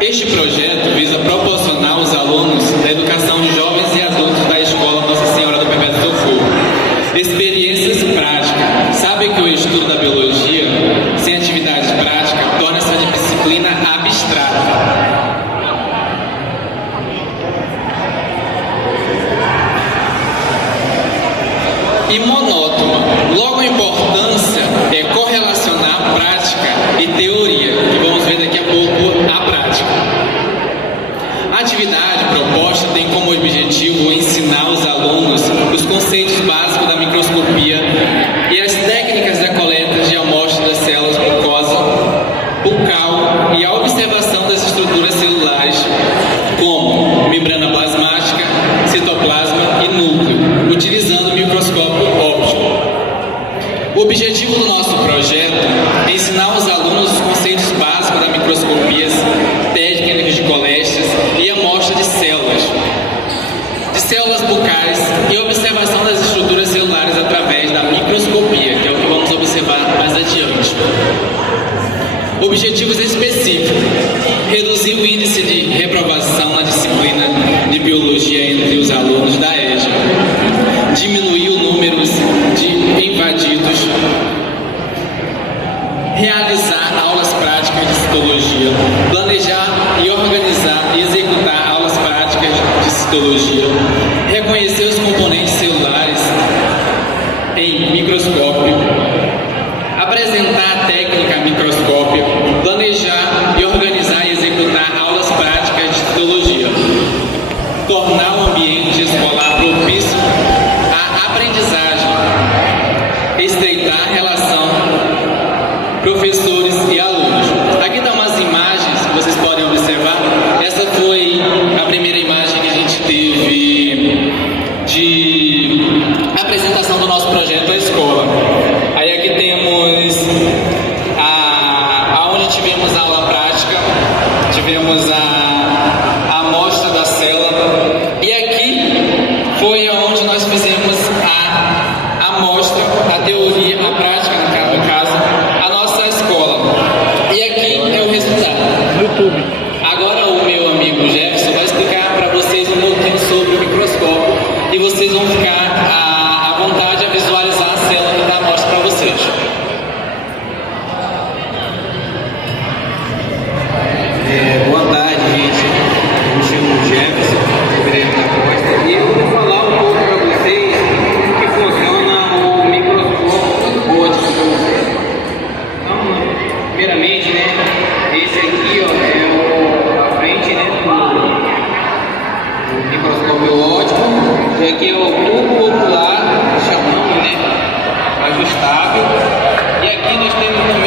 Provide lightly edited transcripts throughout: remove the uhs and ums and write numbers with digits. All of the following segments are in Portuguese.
Este projeto visa proporcionar aos alunos da educação de jovens e adultos da Escola Nossa Senhora do Perpétuo Socorro experiências práticas. Sabe que o estudo da biologia, sem atividade prática, torna essa disciplina abstrata. E monótona. Logo, a importância é correlacionar prática e teoria, que vamos ver daqui a pouco a prática. A atividade proposta tem como objetivo ensinar os alunos os conceitos básicos da microscopia e as técnicas da coleta de amostras das células mucosa, bucal e a observação das estruturas celulares, como membrana plasmática, citoplasma e núcleo, utilizando o microscópio óptico. O objetivo do nosso projeto é ensinar aos alunos os conceitos básicos da microscopia, técnicas de coletas e amostra de células bucais e observação das estruturas celulares através da microscopia, que é o que vamos observar mais adiante. Objetivos específicos: reduzir o índice de reprovação na disciplina de biologia entre os alunos da EJA, diminuir o número de invadidos, realizar aulas práticas de citologia, planejar e organizar e executar aulas práticas de citologia, reconhecer os componentes celulares em microscópio, apresentar a técnica microscópio, planejar e organizar e executar aulas práticas de citologia, tornar o ambiente escolar propício à aprendizagem, estreitar a relação professores e alunos. Aqui estão umas imagens que vocês podem observar. Essa foi a primeira imagem que a gente teve de apresentação do nosso projeto à escola. Aí aqui temos onde tivemos a aula prática, tivemos a amostra da célula, e aqui foi onde nós fizemos a amostra, a teoria, a prática, no caso, a nossa escola. E aqui é o resultado. YouTube. Agora o meu amigo Jefferson vai explicar para vocês um pouquinho sobre o microscópio e vocês vão ficar à vontade a visualizar a célula que dá a amostra para vocês. Boa tarde, gente. Eu me chamo Jefferson, Pereira da Costa, e eu vou falar um pouco para vocês como que funciona o microscópio óptico. Então, primeiramente, né, esse aqui, ó, é a frente, né, do microscópio óptico. Esse aqui é o tubo ocular, chamamos, né, ajustável. E aqui nós temos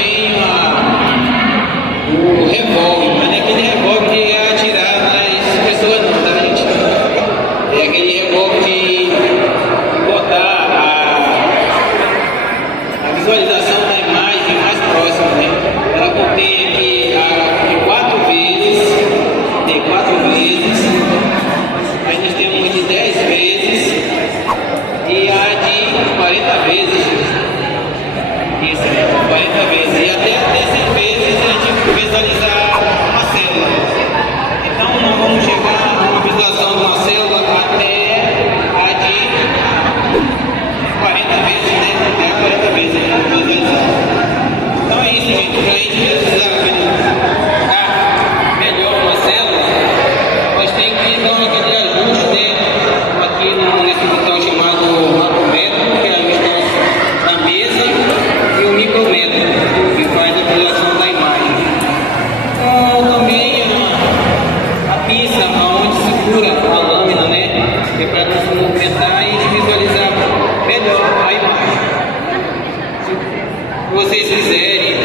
vocês quiserem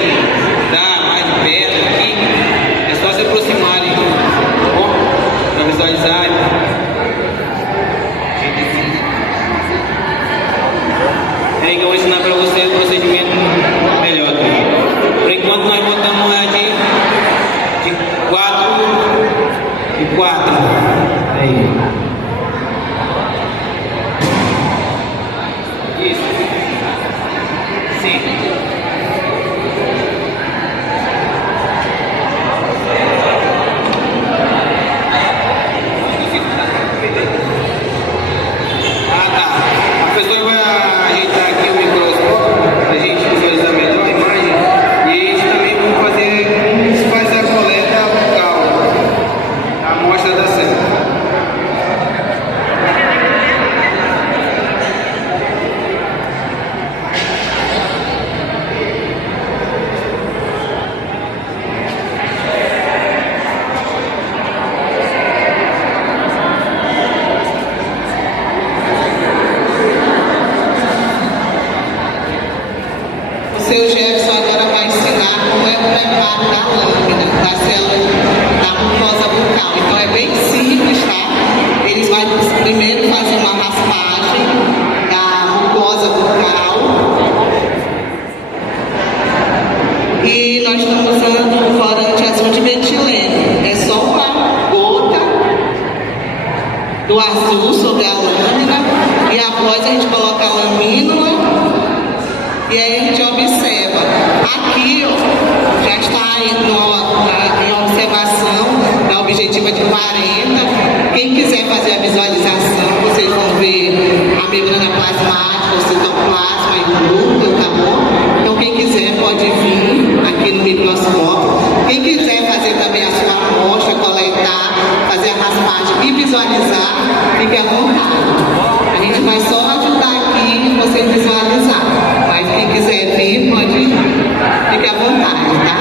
dar mais de perto aqui, é só se aproximarem, tá bom? Para visualizar. Aí que eu vou ensinar para vocês o procedimento melhor aqui. Por enquanto nós botamos a de 4. Aí. Isso. Sim. Ah, tá. A pessoa vai ajeitar aqui o microscópio para a gente visualizar melhor a imagem. E a gente também vai fazer a coleta bucal. A amostra da célula. O seu Jefferson agora vai ensinar como é o preparo da lâmina, da célula da mucosa bucal. Então é bem simples, tá? Eles vão primeiro fazer uma raspagem da mucosa bucal. E nós estamos usando um corante azul de metileno. É só uma gota do azul sobre a lâmina e após a gente coloca a lamínula. E aí a gente observa, aqui ó, já está em observação da objetiva de 40. Quem quiser fazer a visualização, vocês vão ver a membrana plasmática, o citoplasma e o núcleo, tá bom? Então quem quiser pode vir aqui no microscópio. Quem quiser fazer também a sua amostra, coletar, fazer a raspagem e visualizar, fique à vontade. A gente vai só ajudar aqui você visualizar. Mas quem quiser vir, pode vir. Fique à vontade, tá?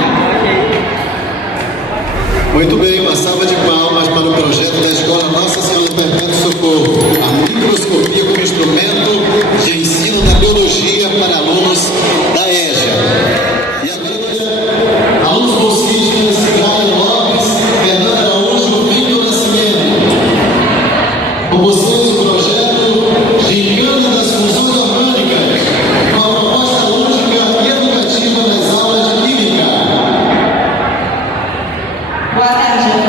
Muito bem, uma salva de palmas para o projeto da Escola Nossa Senhora do Perpétuo Socorro. A microscopia como instrumento de ensino da biologia para alunos da EJA. E agora, alunos bolsistas, Caio Lopes, Fernando Araújo, Victor Nascimento. Com vocês o projeto Gincana das Funções Orgânicas, uma proposta lúdica e educativa nas aulas de química. Boa tarde.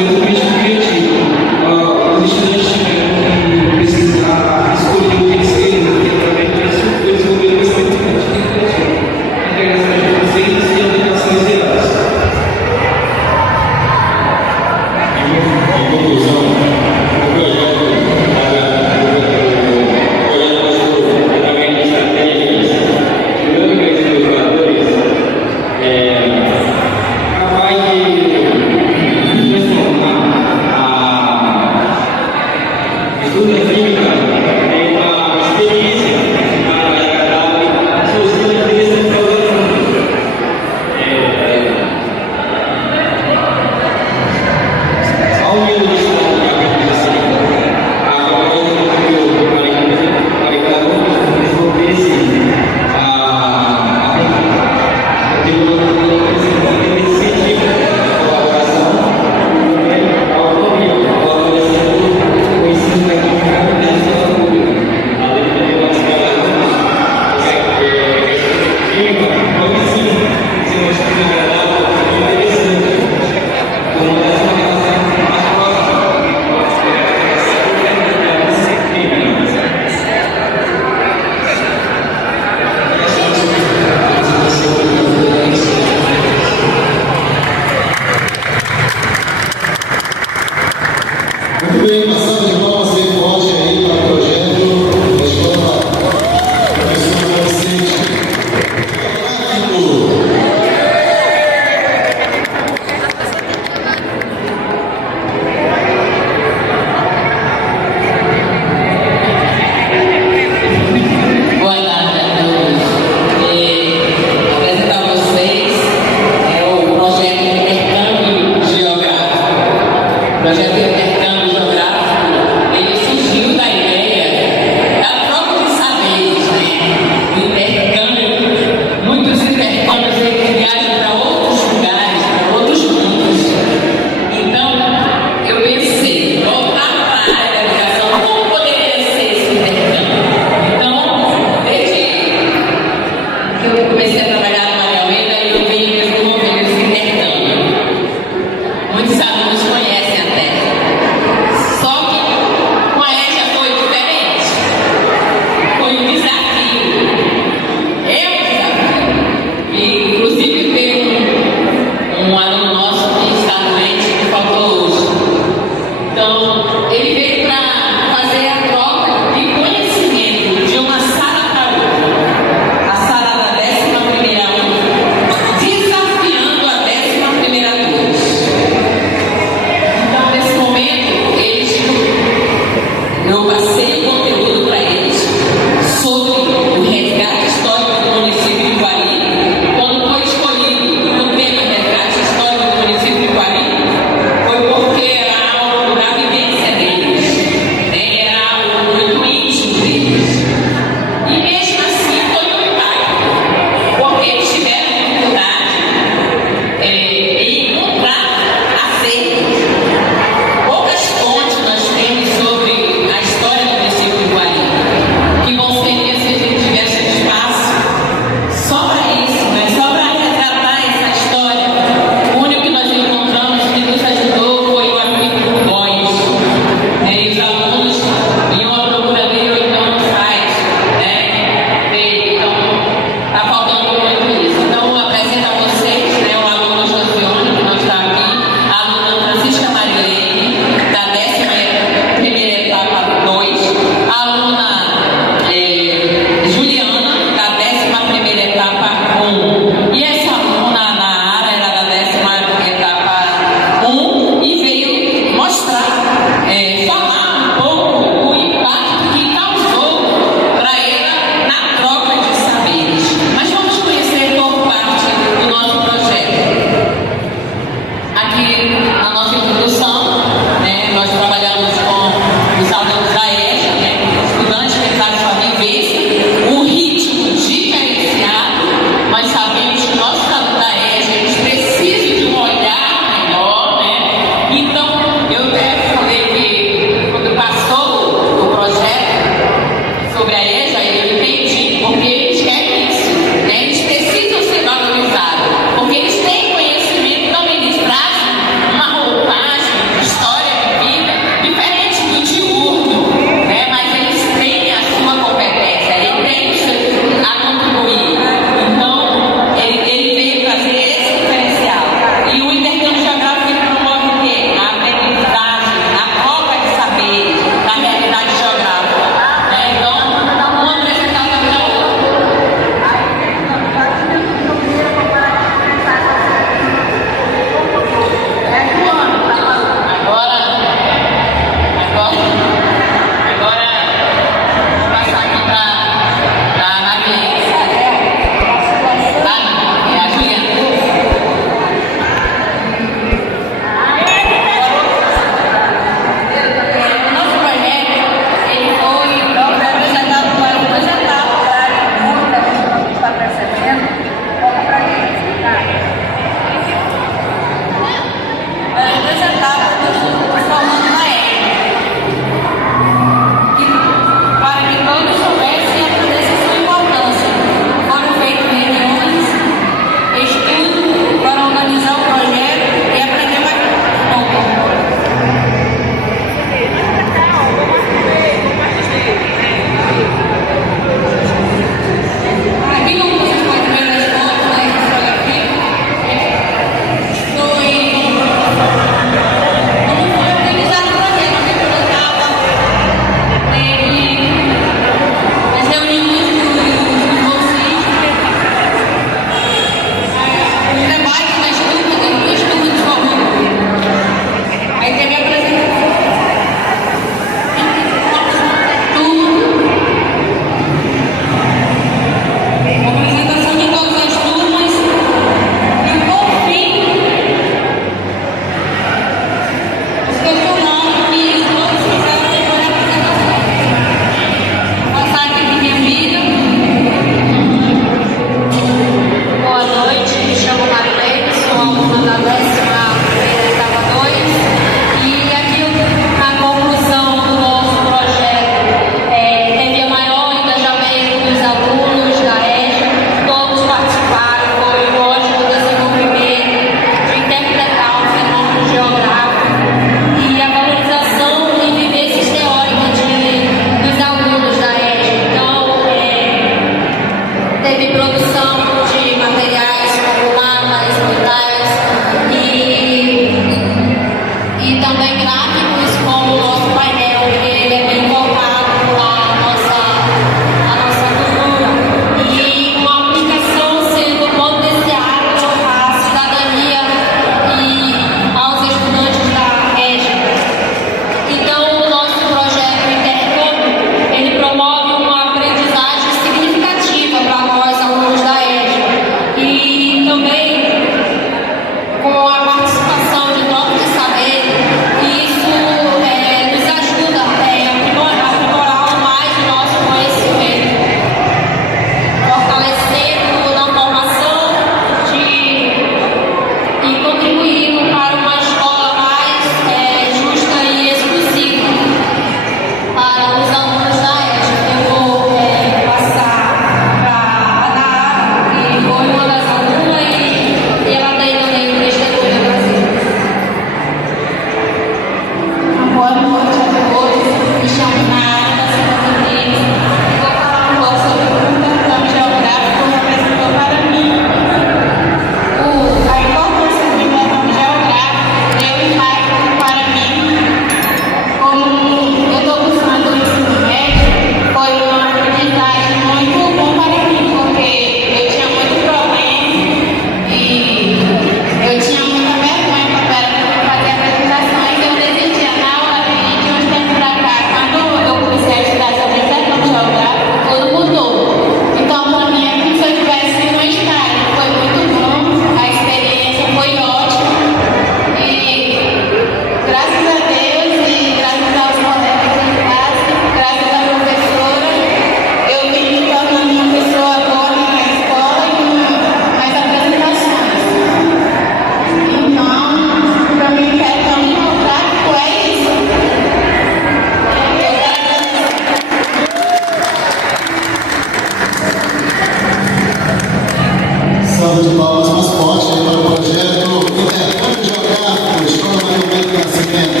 salva de palmas mais forte aí para o projeto Intercâmbio Geográfico, Escola Maria Humberto do Nascimento.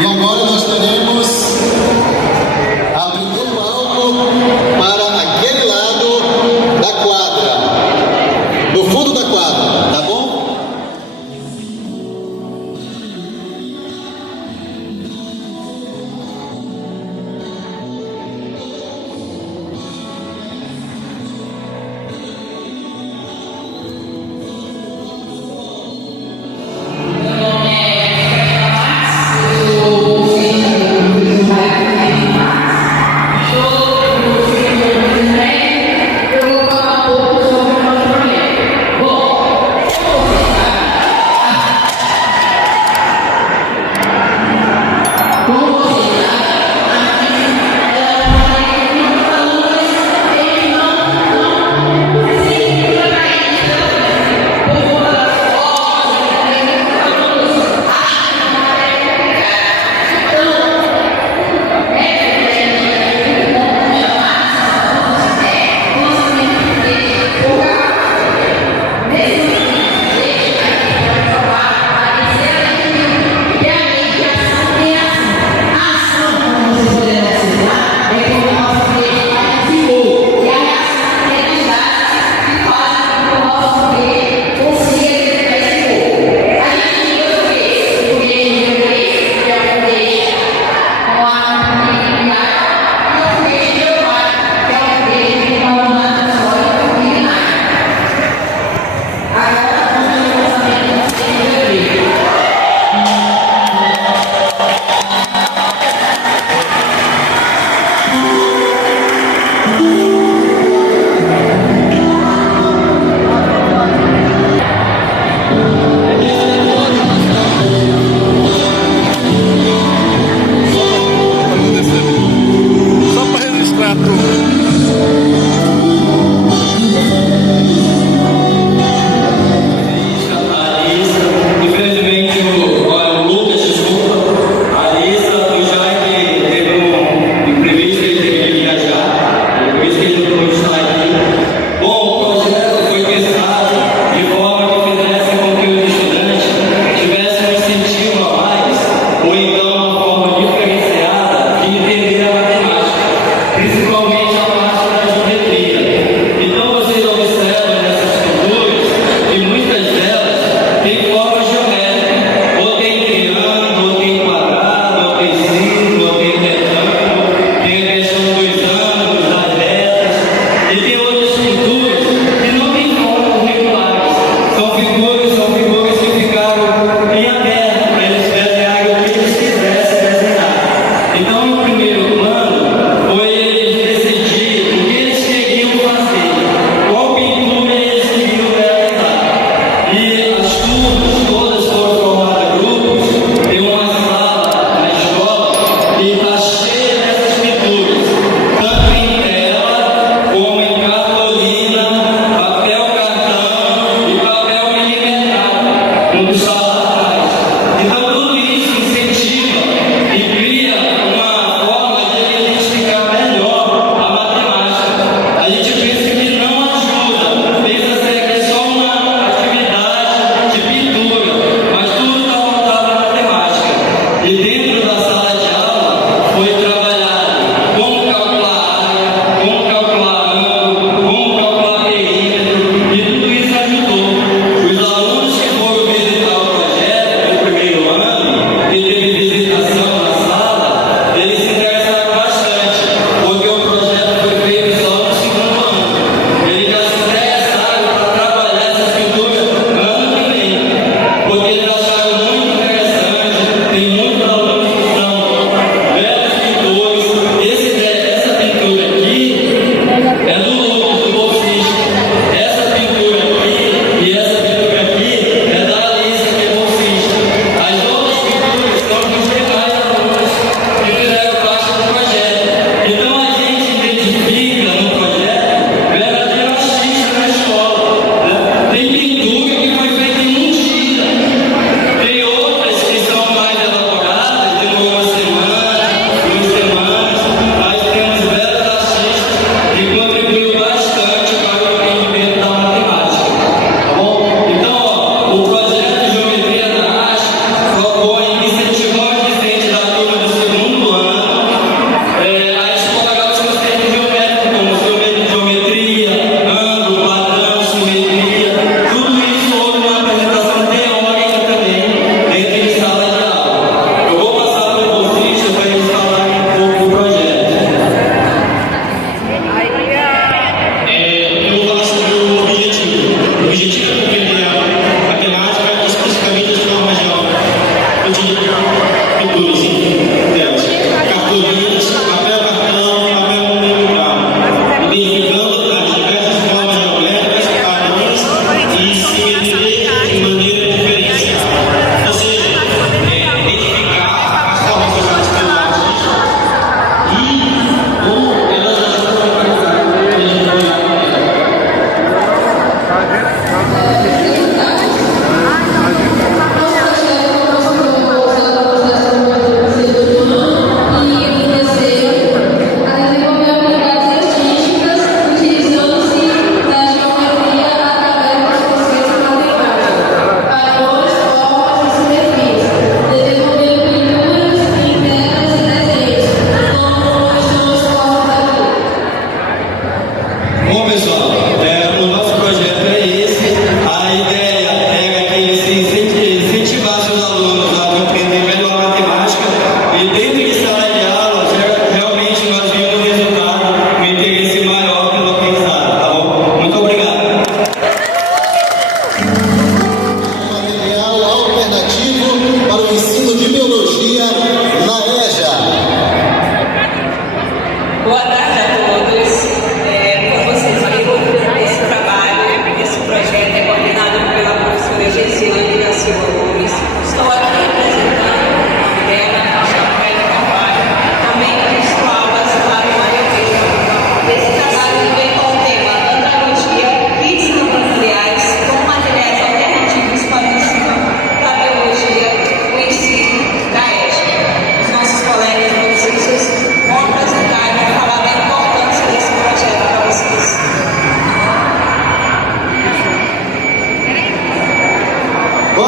E agora nós teremos abrindo o palco para aquele lado da quadra, no fundo da quadra, tá bom?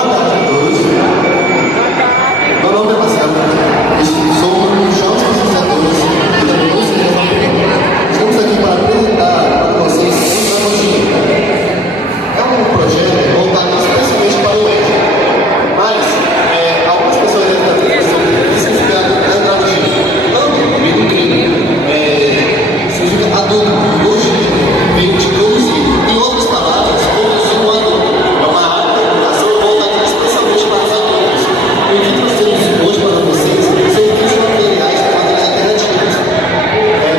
tarde a todos. Meu nome é Marcelo, sou um dos jovens pesquisadores da Bolsa de Economia. Estamos aqui para apresentar para vocês a Andragogia. É um projeto voltado especialmente para o EJA, mas algumas pessoas devem estar pensando que significa Andragogia. Amigo crime, significa adulto, hoje veio de produzir. Em outras palavras, produzir um adulto. É uma área de educação voltada especialmente para os adultos. O que nós temos hoje para vocês são 15 materiais alternativos.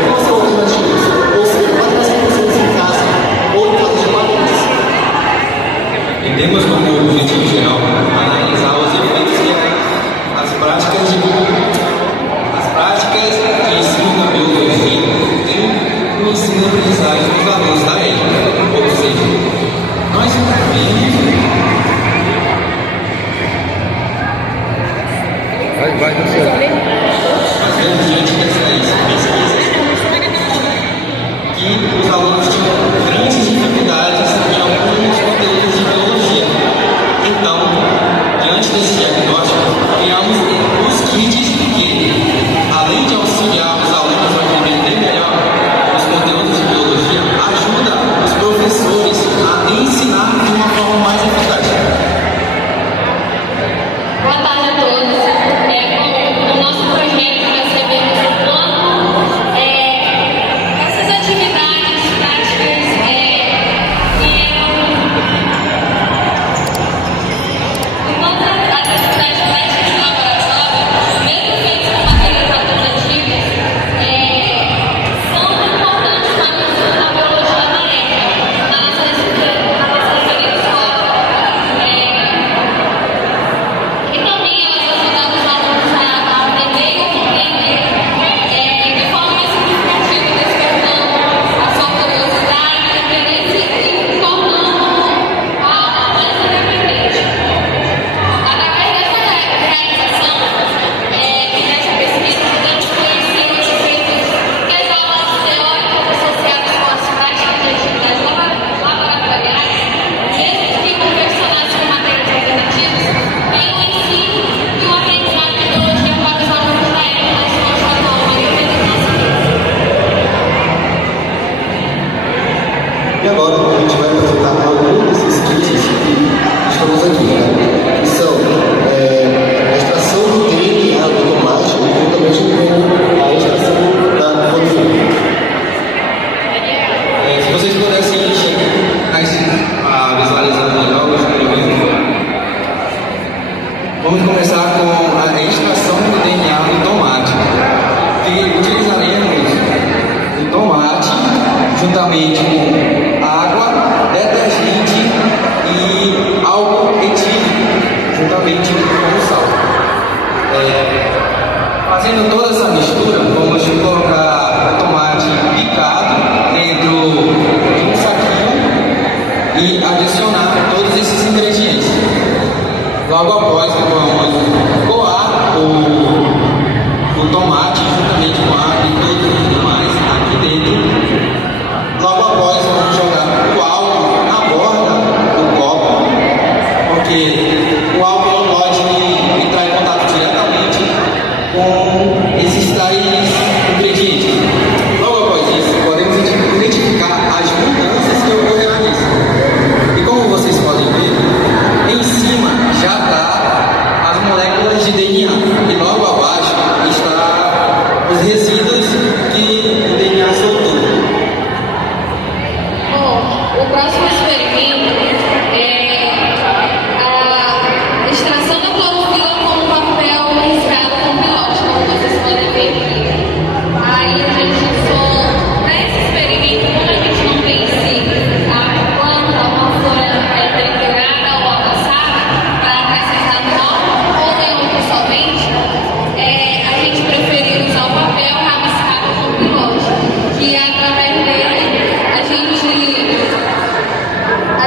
Quais são alternativas? Ou seja, materiais que vocês em casa ou em casa de parentes. Temos como objetivo geral analisar os efeitos que as práticas de ensino da biologia têm no ensino e aprendizagem dos alunos da EJA. Ou seja, nós intervimos diante dessas pesquisas que os alunos tinham grandes dificuldades em alguns conteúdos de biologia. Então, diante desse diagnóstico, criamos os kits que, além de auxiliar os alunos a entender melhor os conteúdos de biologia, ajuda os professores a ensinar de uma forma mais eficaz. Boa tarde a todos. O nosso projeto nós recebemos um plano, essas atividades práticas enquanto as atividades práticas de laboratório, mesmo feitas com matérias alternativas, são importantes para o ensino da biologia na EJA, na nossa referência escolar. E também elas ajudam os alunos a aprender e a compreender de forma mais significativa, despertando a sua curiosidade, interesse e tornando a aula mais independente. Através dessa realização e dessa pesquisa, podemos conhecer os efeitos que as aulas teóricas associadas com as práticas de atividades laboratoriais, mesmo que confeccionadas com matérias alternativas, têm o ensino e o aprendizado de biologia para os alunos da EJA na escola atualmente representativa. E agora a gente vai apresentar alguns desses kits que estamos aqui, que são a extração do DNA do tomate e juntamente com a extração da proteína. Se vocês pudessem visualizar melhor os experimentos, vamos começar com a extração do DNA do tomate, que utilizaremos o tomate juntamente com água, detergente e álcool etílico, juntamente com o sal. Fazendo toda essa mistura, vamos colocar o tomate picado dentro de um saquinho e adicionar todos esses ingredientes. Logo após, vamos coar o tomate juntamente com a água e todos os demais aqui dentro. Logo após, vamos jogar o álcool na borda do copo, porque o álcool não pode entrar em contato diretamente com esses tais ingredientes. Logo após isso, podemos identificar as mudanças que ocorrerão nisso. E como vocês podem ver, em cima já está as moléculas de DNA e logo abaixo está os resíduos que o DNA soltou. Bom, o próximo experimento é a extração da clorofila com um papel riscado com pilote, como vocês podem ver aqui. Aí a gente usou, para esse experimento, como a gente não tem em si a planta, uma folha triturada ou amassada para acrescentar no álcool ou em outro solvente, a gente preferiu usar o papel rabiscado com pilote, que através dele a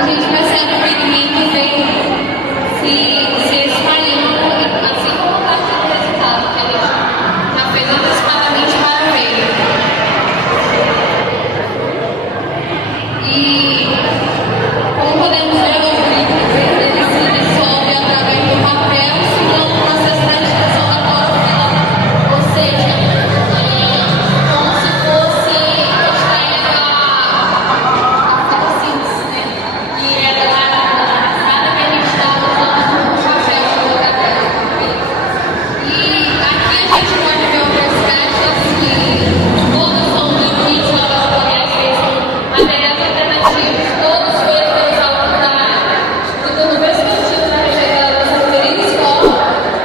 gente percebe o pigmento e vê se espalhando, assim como está aqui o resultado que a gente já fez antecipadamente para ver. E como podemos ver, o líquido verde ele se dissolve através todos feitos pelos alunos do turno vespertino da nossa referida escola.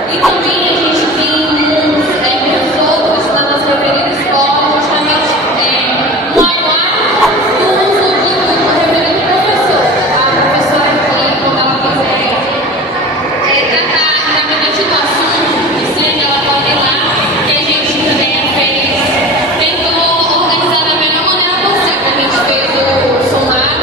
E também a gente tem muitos outros na nossa referida escola, justamente no aguardo do uso do referendo professor. A professora aqui, quando ela quiser tratar rapidamente do assunto, ela pode ir lá, que a gente também tentou organizar da melhor maneira possível. A gente fez o sumário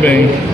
bem.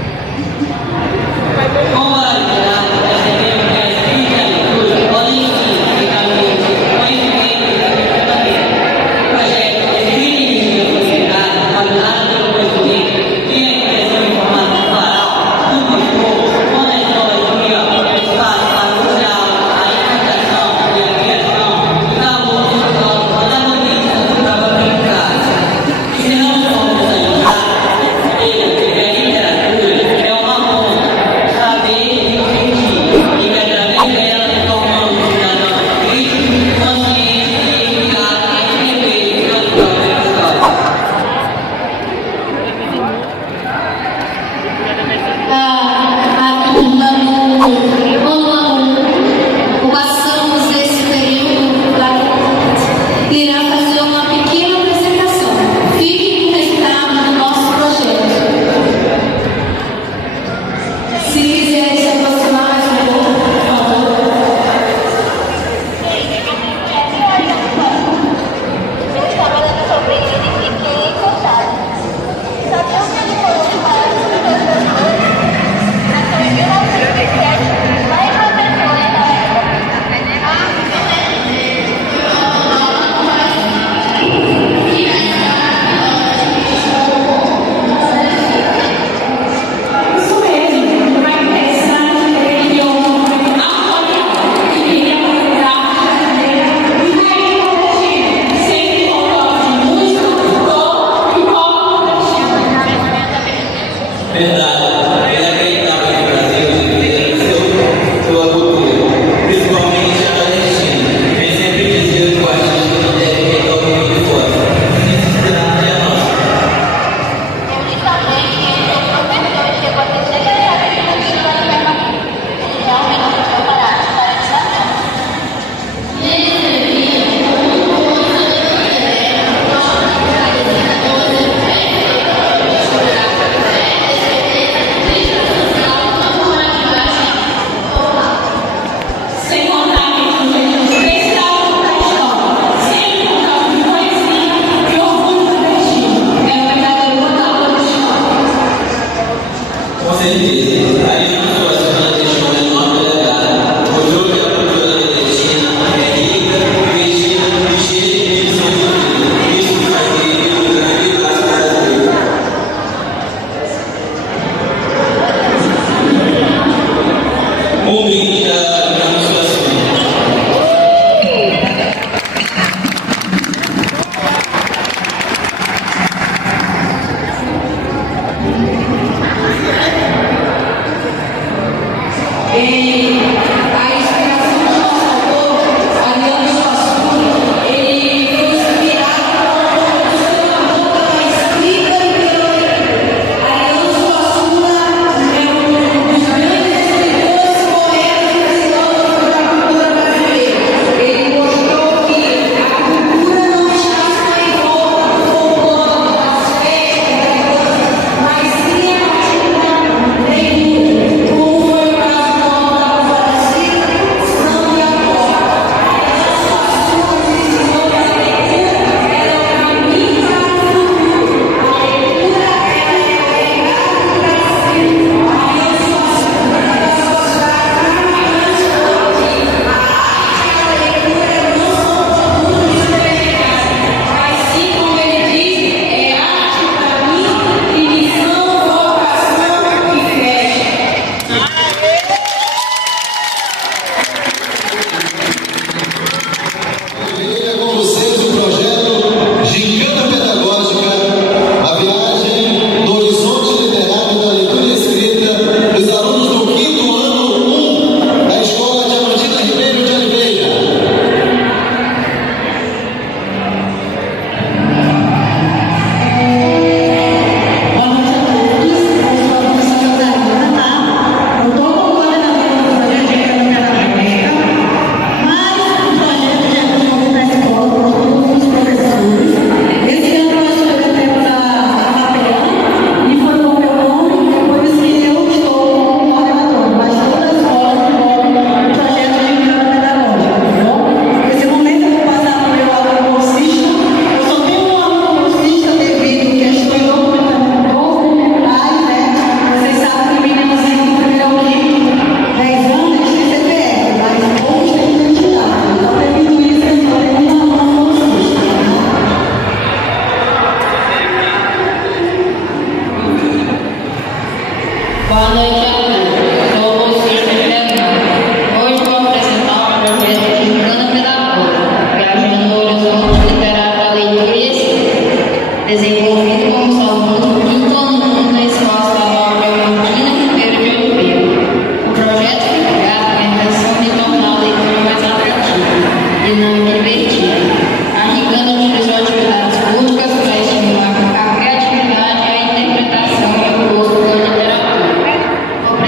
Boa noite a todos. Sou o bolsista Fernando. Hoje vou apresentar o projeto de Gincana Pedagoga, viajando no horizonte literário da leitura e escrita, desenvolvido com os alunos do quinto ano da Escola Estadual Diamantina Ribeiro de Oliveira. O projeto foi criado com a intenção de tornar a leitura mais atrativa, dinâmica e divertida. A Gincana utilizou atividades públicas para estimular a criatividade e a interpretação e o gosto pela literatura. O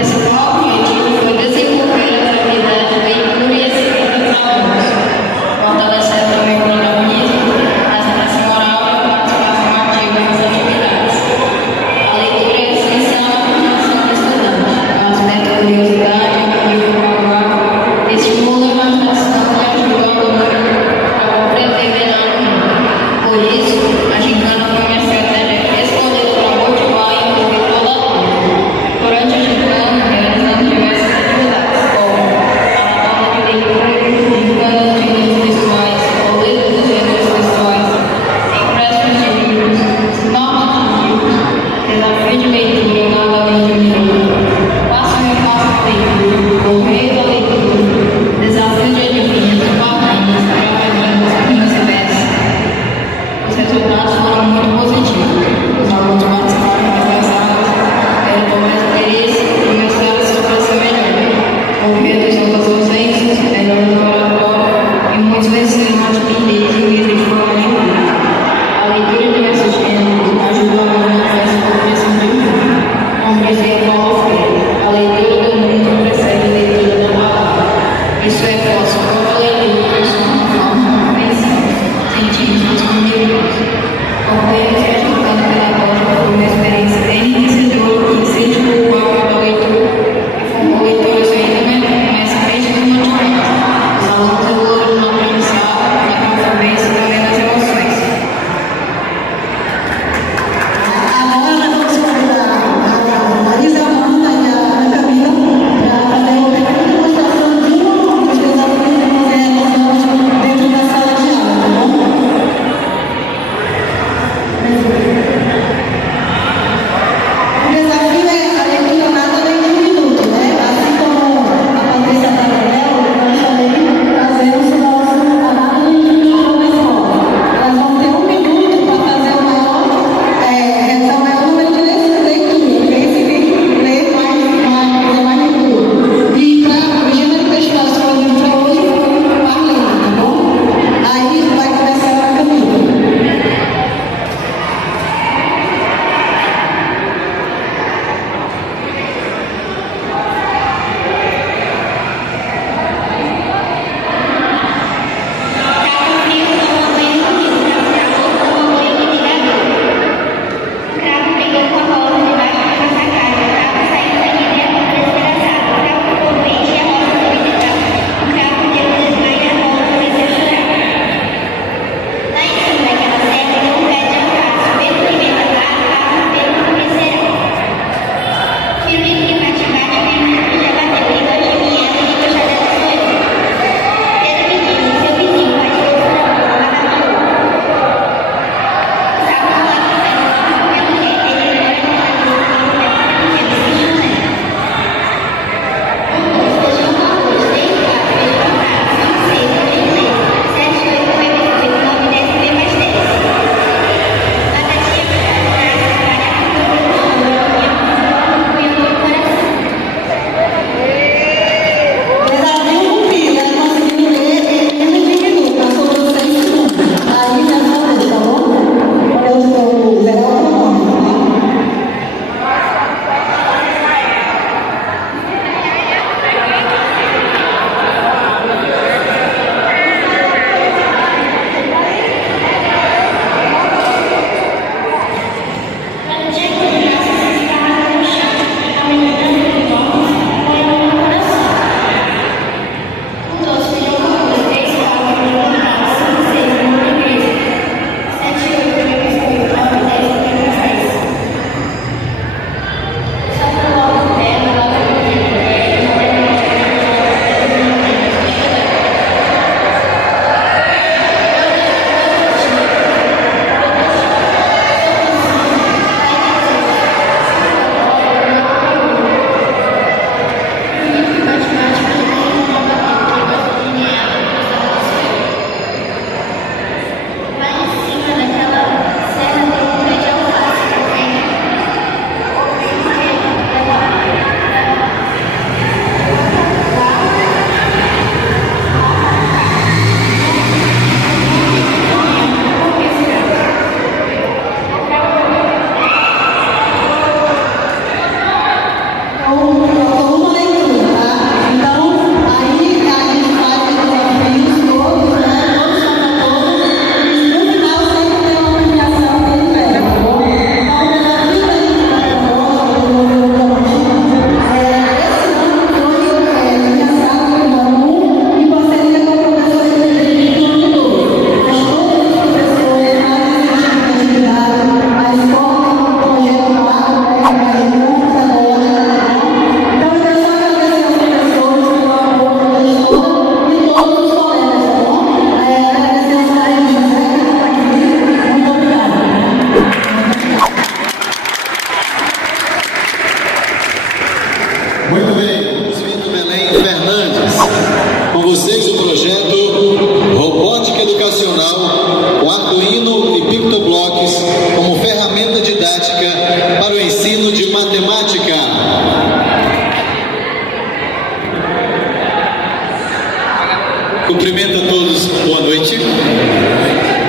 Cumprimento a todos, boa noite.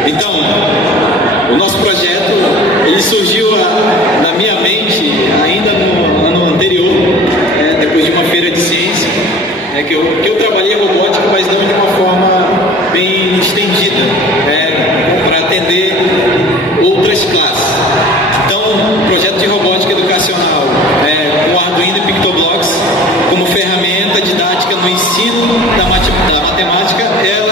Então, o nosso projeto, ele surgiu na minha mente ainda no ano anterior, depois de uma feira de ciência, que eu trabalhei robótica, mas não de uma forma bem estendida, para atender outras classes. Então, o projeto de robótica educacional com Arduino e PictoBlox como ferramenta didática no ensino da matemática,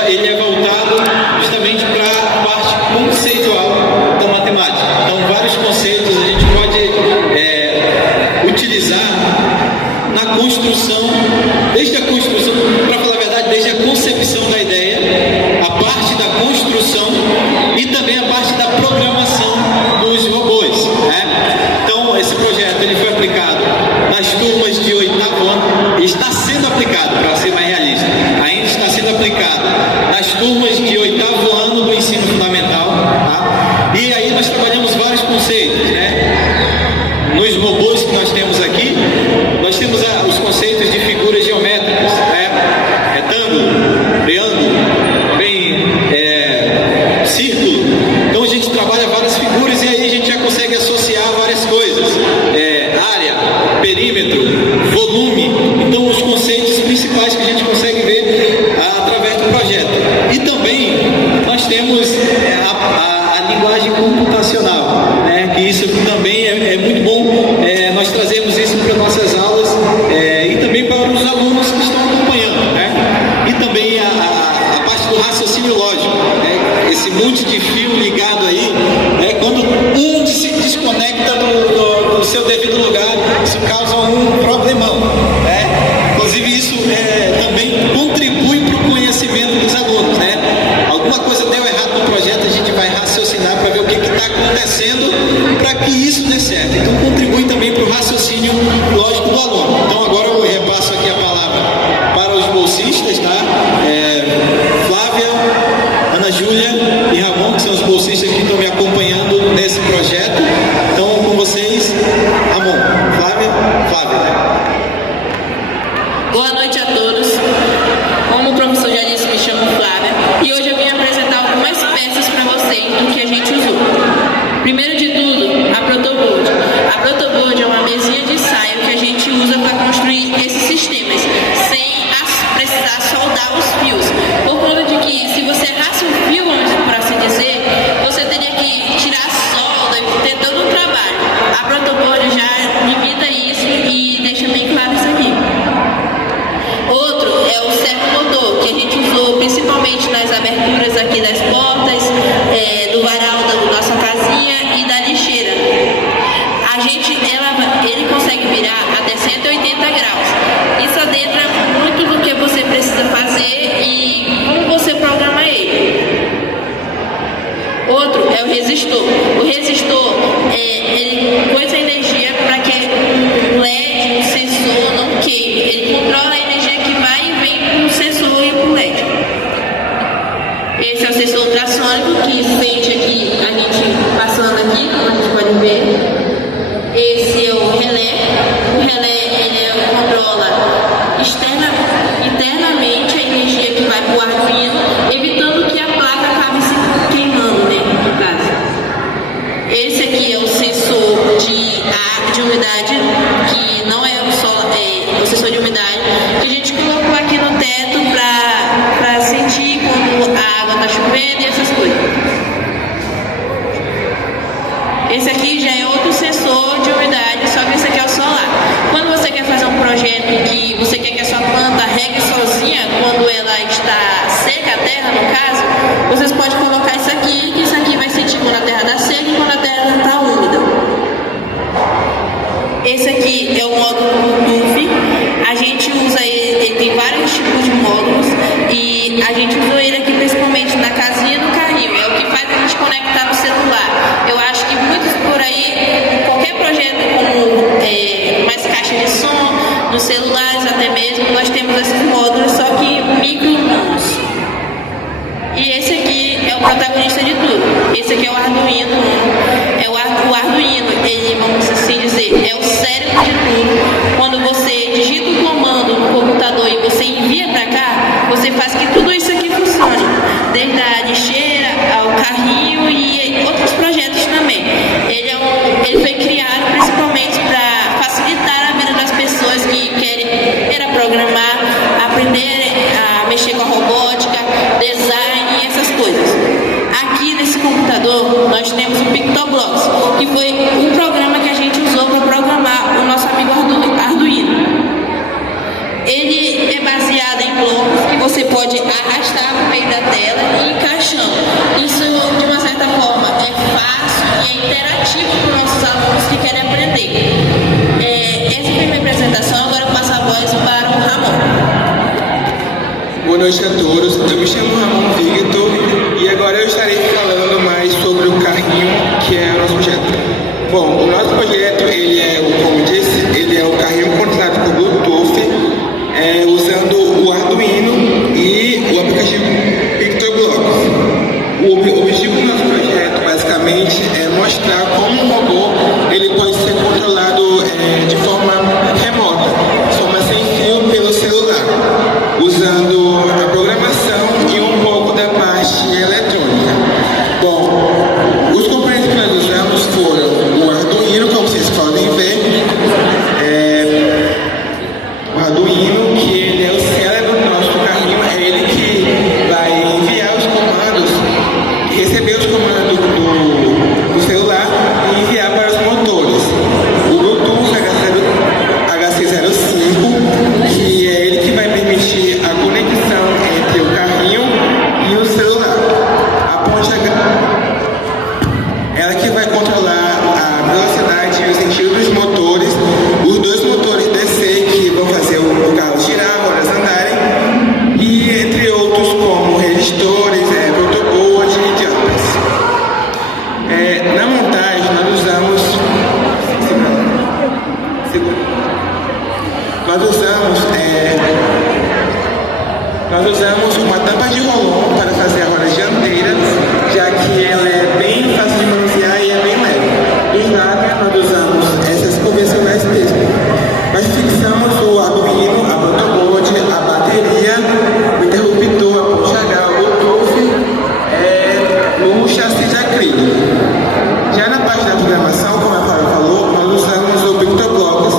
ele é voltado justamente para a parte conceitual da matemática. Então, vários conceitos a gente pode utilizar na construção, desde a construção, para falar a verdade, desde a concepção da ideia, a parte da construção e também a parte da programação dos robôs, Então, esse projeto ele foi aplicado nas turmas de 8º ano, está sendo aplicado, para ser mais realista, ainda está sendo aplicado nas turmas de 8º ano do ensino fundamental, E aí nós trabalhamos vários conceitos, Nos robôs que nós temos aqui, nós temos os conceitos de figuras geométricas, retângulo, triângulo, também círculo. Então a gente trabalha várias figuras e aí a gente já consegue associar várias coisas, área, perímetro, volume. Então os conceitos principais que a gente consegue ver através do projeto. E também nós temos a linguagem computacional, que isso também é muito bom, nós trazemos isso para nossas aulas e também para os alunos que estão acompanhando, E também a parte do raciocínio lógico, esse monte de fio ligado aí, quando um se desconecta do seu devido lugar, isso causa um problemão, Inclusive isso também contribui para o conhecimento dos alunos, Alguma coisa deu errado no projeto, a gente vai raciocinar para ver o que está acontecendo para que isso dê certo. Então contribui também para o raciocínio lógico do aluno. Então agora eu repasso aqui a palavra para os bolsistas, Flávia, Ana Júlia e Ramon, que são os bolsistas que estão me acompanhando nesse projeto. Então com vocês, Ramon, Flávia. Boa noite a todos. Como o professor já disse, me chamo Flávia e hoje eu vim apresentar algumas peças para vocês do que a gente usou. Primeiro de tudo, a Protoboard. A Protoboard é uma mesinha de ensaio que a gente usa para construir esses sistemas, sem precisar soldar os fios. Por conta de que, se você errasse um fio, por assim dizer, você teria que tirar a solda e ter todo um trabalho. A Protoboard já limita isso e deixa bem claro isso aqui. Outro é o servomotor, que a gente usou principalmente nas aberturas aqui das portas, do varal da nossa casinha e da lixeira. Ele consegue virar até 180 graus. Isso adentra muito do que você precisa fazer e como você programa ele. Outro é o resistor. O resistor, ele coisa a energia para que o LED, o sensor não queime. Ele controla a energia que vai e vem para o sensor e para o LED. Esse é o sensor ultrassônico que sente aqui, a gente passando aqui, como a gente pode ver. Esse é o relé. O relé, ele controla internamente a energia que vai para o Arduino, evitando que a placa acabe se queimando, no caso. Esse aqui é o sensor de umidade, que não é o sensor de umidade, que a gente colocou aqui no teto para sentir quando a água está chovendo e essas coisas. Esse aqui já é outro sensor de umidade, só que esse aqui é o solar. Quando você quer fazer um projeto que você quer que a sua planta regue sozinha, quando ela está seca, a terra no caso, vocês podem colocar isso aqui, que isso aqui vai sentir quando a terra está seca e quando a terra está úmida. Esse aqui é o módulo Bluetooth. A gente usa ele tem vários tipos de módulos e a gente usou ele aqui principalmente na casinha e no carrinho. É o que faz a gente conectar no celular. Eu acho que muitos por aí, qualquer projeto como mais caixa de som, nos celulares até mesmo, nós temos esses módulos, só que micro-mãos. E esse aqui é o protagonista de tudo. Esse aqui é o Arduino. O Arduino, ele, vamos assim dizer, é o cérebro de tudo. Quando você digita um comando no computador e você envia para cá, você faz que tudo isso aqui noite a todos, eu me chamo Ramon Victor e agora eu estarei falando mais sobre o carrinho que é o nosso projeto. Bom, o nosso projeto, ele é, como eu disse, ele é o carrinho controlado por Bluetooth, usando o Arduino e o aplicativo PictoBlocks. O objetivo do nosso projeto, basicamente, é mostrar como um robô ele pode ser controlado de forma remota, de forma sem fio pelo celular, usando a programação e um pouco da parte eletrônica. Bom, os componentes que nós usamos foram o Arduino, como vocês podem ver, o Arduino, que ele é o cérebro do nosso carrinho, é ele que vai enviar os comandos, receber os comandos do celular e enviar para os motores. O Bluetooth HC05, que é ele que vai permitir a conexão entre o carrinho e o celular. A ponte ela que vai controlar a velocidade e o sentido dos motores, os dois motores DC que vão fazer o carro girar, rodas andarem, e entre outros como resistores, protoboard e jumpers. Na montagem nós usamos uma tampa de rolon para fazer a roda dianteira, já que ela é bem fácil de manusear e é bem leve. Dos lados nós usamos essas convencionais mesmo. Nós fixamos o Arduino, a protoboard, a bateria, o interruptor, a ponte H, o Bluetooth, no chassi de acrílico. Já na parte da programação, como a Flávia falou, nós usamos o PictoBlocks.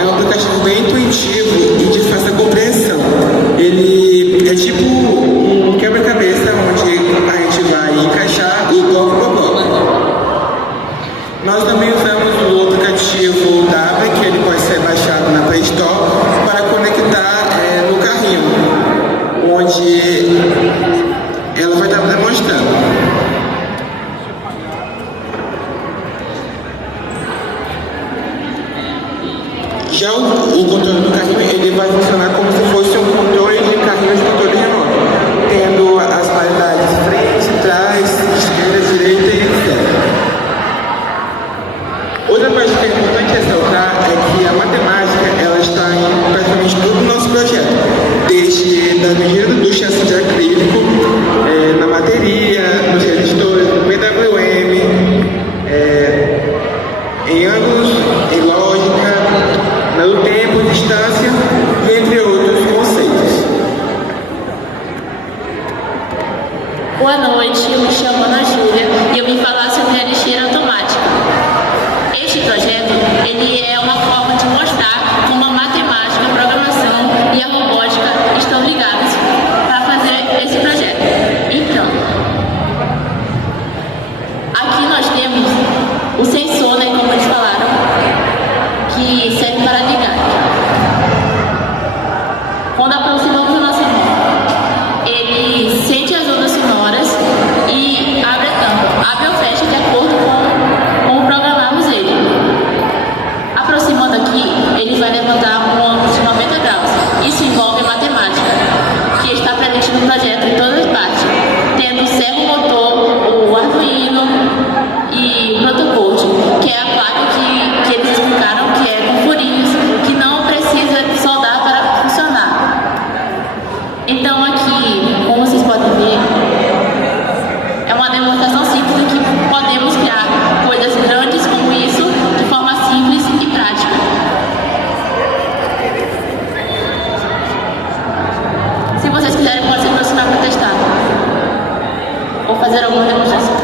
É um aplicativo bem intuitivo e de fácil compreensão. Ele é tipo um quebra-cabeça onde a gente vai encaixar o bloco por bloco. Nós também usamos o aplicativo Dave, que ele pode ser baixado na Play Store, para conectar no carrinho, onde ela vai estar demonstrando. Já o controle do carrinho, ele vai funcionar como se fosse um controle de carrinho de controle remoto, tendo as paridades frente, trás, esquerda, direita e etc. Outra parte que é importante ressaltar é que a matemática ela está em praticamente todo o nosso projeto, desde a medida do chassi de acrílico, na bateria, nos resistores, no PWM, em ângulos, em lógica, no tempo, distância e entre outros conceitos. Boa noite, eu me chamo Ana Júlia e eu vim falar sobre a lixeira automática. Este projeto, ele é uma forma de mostrar como a matemática, a programação e a robótica estão ligadas para fazer esse projeto. Então, aqui nós temos o sensor, como eles falaram, que serve para ligar. Quando aproximamos a nossa mão, ele sente as ondas sonoras e abre a tampa. Abre ou fecha de acordo com como programamos ele. Aproximando aqui, ele vai levantar um ângulo de 90 graus. Isso envolve a matemática, que está presente no projeto em todas as partes, tendo o servomotor, o Arduino e o protoboard, que é a placa que eles explicaram que é com furinhos, que não precisa soldar para funcionar. Então aqui, como vocês podem ver, é uma demonstração simples de que podemos criar coisas grandes como isso de forma simples e prática. Se vocês quiserem, pode se aproximar para testar ou fazer alguma demonstração.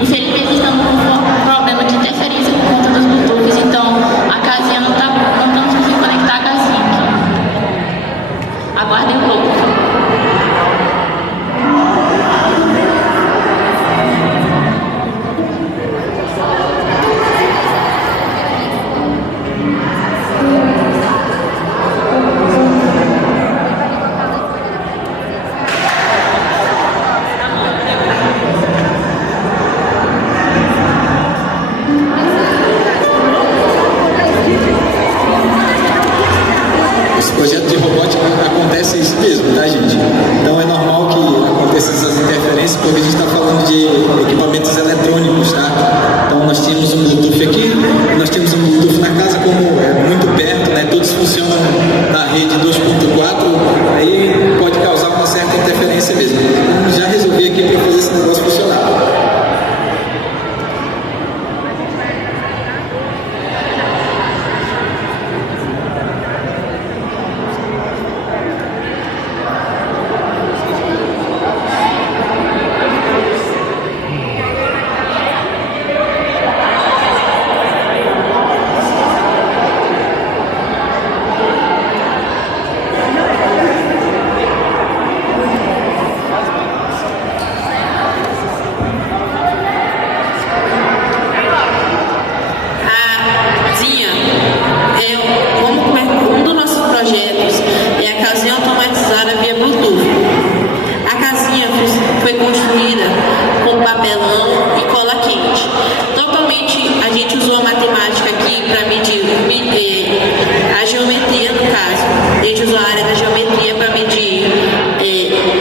Infelizmente estamos com um problema de interferência por conta dos Bluetooths, então a casinha não estamos conseguindo conectar a casinha aqui. Aguardem um pouco. na casa, como é muito perto, né, todos funcionam na rede 2.4, aí pode causar uma certa interferência mesmo. Então, já resolvi aqui para fazer esse negócio funcionar. Um dos nossos projetos é a casinha automatizada via Bluetooth. A casinha foi construída com papelão e cola quente. Totalmente, a gente usou a matemática aqui para medir a geometria, no caso. A gente usou a área da geometria para medir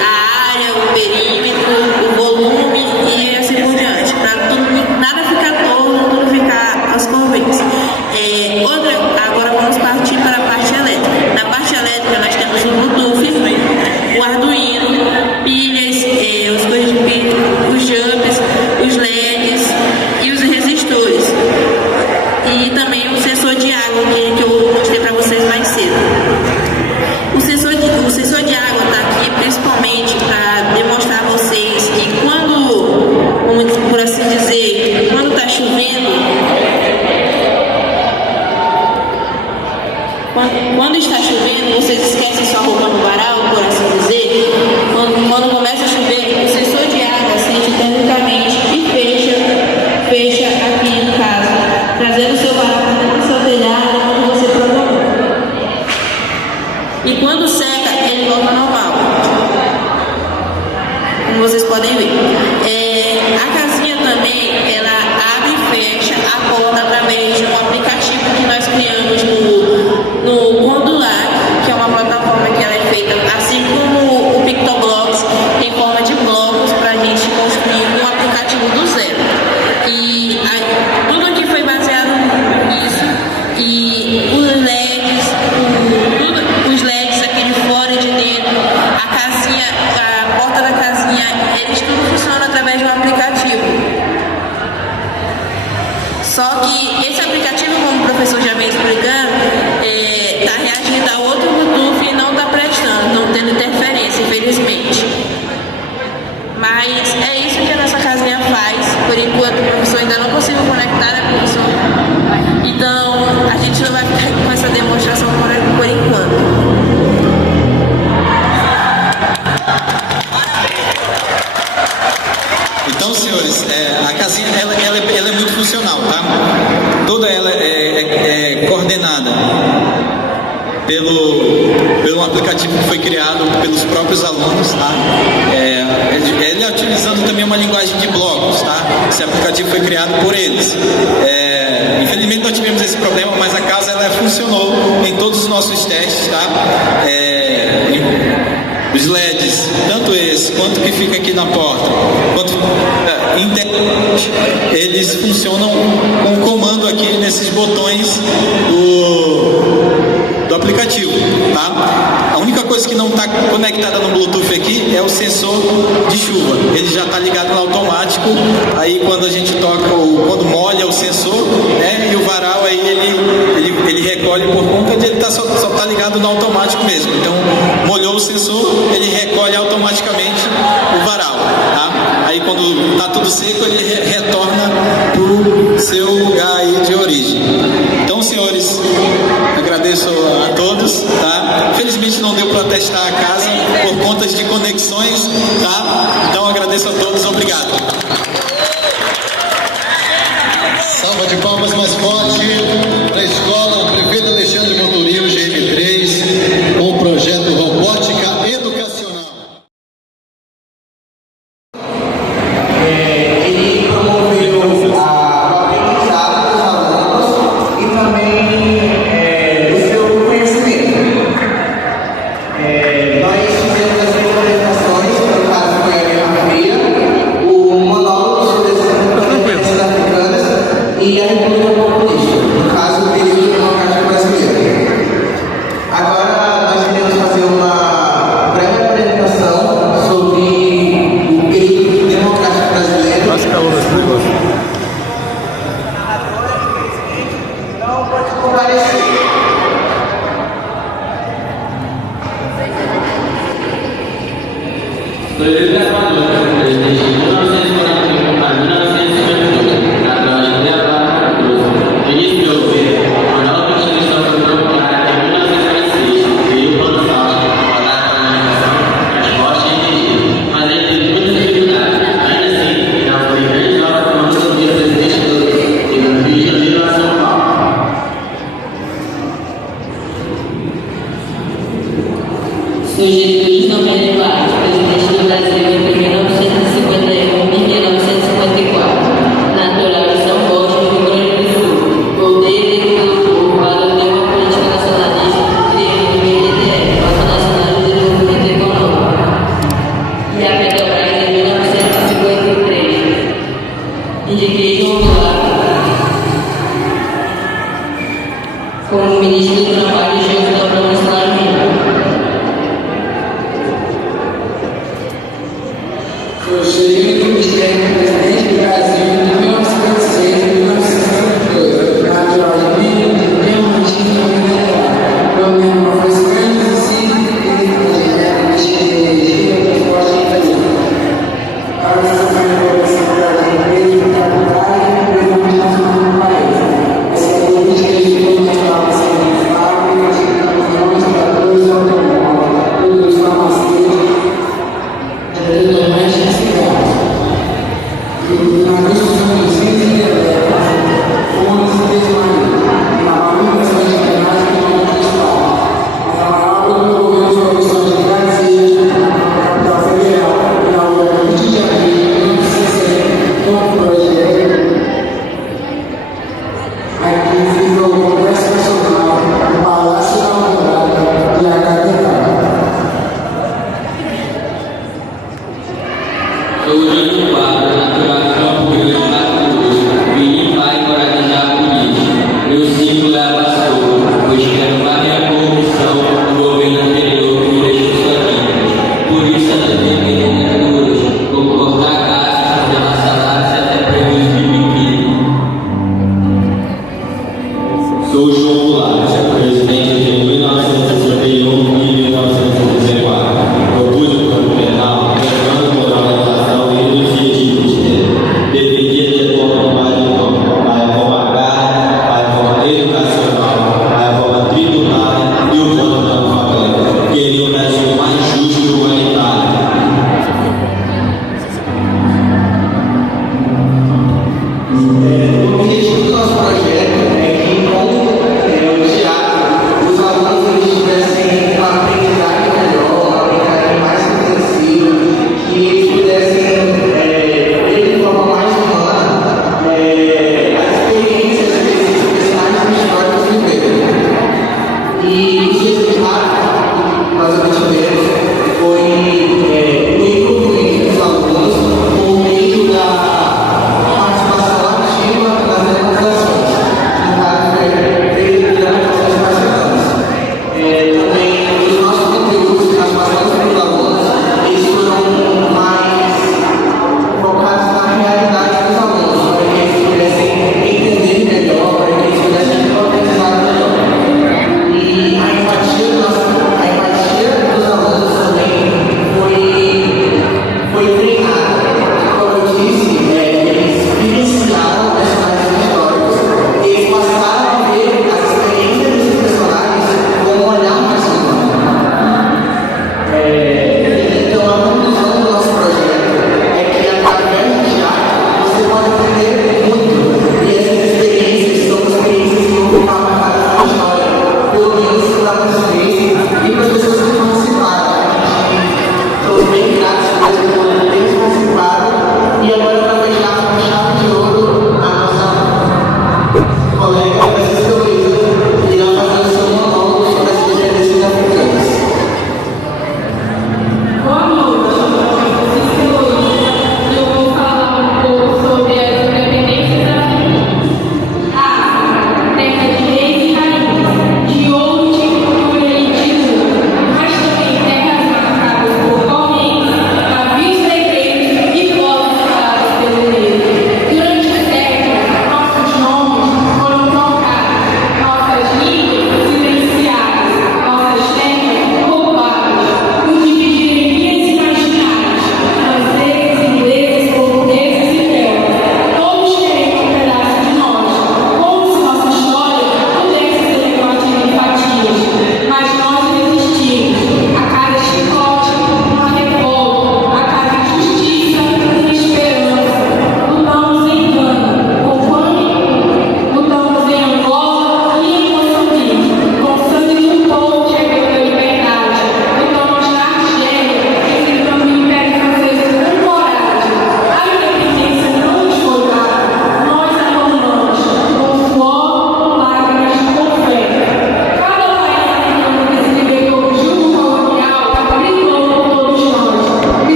a área, o perímetro, o volume e assim por diante. Para nada ficar torto, tudo ficar aos convênios. Agora vamos partir para a parte elétrica. Na parte elétrica nós temos o Bluetooth, o Arduino, pilhas, os coisas de pilha, os jumps, os LEDs e os resistores. E também o sensor de água que eu mostrei para vocês mais cedo. O sensor de água está aqui principalmente para demonstrar a vocês que quando, por assim dizer, quando está chovendo, quando está chovendo, vocês esquecem sua roupa no varal, por assim dizer. Quando começa a chover, o sensor de água acende termicamente e fecha aqui no caso, trazendo o seu varal para dentro do seu telhado onde você programou. E quando seca, ele volta ao normal, como vocês podem ver. A casinha também, ela abre e fecha a porta através de um aplicativo que nós criamos no Modular, que é uma plataforma que ela é feita, assim como o PictoBlocks, em forma de blocos, para a gente construir um aplicativo do zero. E tudo aqui foi baseado nisso. E os LEDs aqui de fora e de dentro, a porta da casinha, eles tudo funciona através de um aplicativo. Só que esse aplicativo, como o professor já vem explicando, está reagindo a outro Bluetooth e não está prestando, não tendo interferência, infelizmente. Mas é isso que a nossa casinha faz. Por enquanto, o professor ainda não conseguiu conectar, né, professor? Então, a gente não vai ficar com essa demonstração por enquanto. Então, senhores, a casinha ela é muito funcional, tá? Toda ela é coordenada pelo aplicativo que foi criado pelos próprios alunos, tá? Ele utilizando também uma linguagem de blocos, tá? Esse aplicativo foi criado por eles. Infelizmente nós tivemos esse problema, mas a casa ela funcionou em todos os nossos testes, tá? Os LEDs, tanto esse quanto que fica aqui na porta, quanto internamente, eles funcionam com o comando aqui nesses botões do aplicativo, tá? A única coisa que não está conectada no Bluetooth aqui é o sensor de chuva. Ele já está ligado no automático. Aí quando a gente toca, quando molha o sensor, né? E o varal aí ele recolhe por conta de ele só está ligado no automático mesmo. Então molhou o sensor, ele recolhe automaticamente o varal, tá? Aí quando está tudo seco, ele retorna para o seu lugar aí de origem. Então, senhores, agradeço a todos, tá? Infelizmente não deu para testar a casa por contas de conexões, tá? Então agradeço a todos, obrigado. Salva de palmas mais forte para a escola Prefeito Alexandre Montoril, GM3, com o projeto Robótica Educacional. Ele promoveu a aprendizagem dos alunos e também o seu conhecimento. Nós Foi gravador, desde 1941 a 1952, natural de Cuiabá, Mato Grosso. No início do governo, a nova Constituição foi promulgada em 1946, veio o Plano Fausto, a data de alimentação, transporte e energia, mas ele teve muitas dificuldades. Ainda assim, inaugurou grandes obras como a rodovia Presidente Dutra, ligando Rio de Janeiro a São Paulo. Sou Getúlio Nomelli Vargas, presidente do Brasil entre 1951 e 1954, natural de São Borja, Rio Grande do Sul. Voltei eleito pelo povo para ter uma política nacionalista, criando o PDDE, Banco Nacional de Desenvolvimento Econômico, e a Petrobras em 1953. Indiquei João Goulart como ministro do Trabalho e Justiça da Promoção Minha. Eu cheguei no Ministério do Presidente do Brasil em 1956 e 1952, natural de Rio, de Diamantina, Mineral. Meu nome foi Francis Cícero e de transporte e infraestrutura. Para essa programação das empresas de capitais e empresas multinacionais no país. Essa política de governo nacional, fábricas,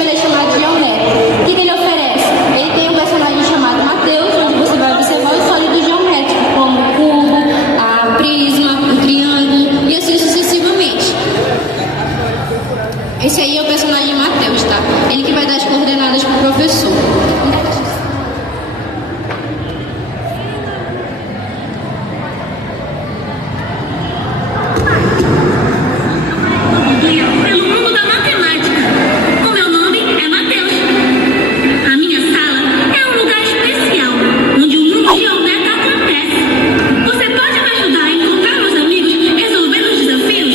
tema ele é chamado de geométrico. O que ele oferece? Ele tem um personagem chamado Mateus, onde você vai observar os sólidos geométricos, como o cubo, a prisma, o triângulo e assim sucessivamente. Esse aí é o personagem Mateus, tá? Ele que vai dar as coordenadas pro professor. Pelo mundo da matemática. O meu nome é Mateus. A minha sala é um lugar especial, onde o mundo geométrico acontece. Você pode me ajudar a encontrar meus amigos resolvendo os desafios?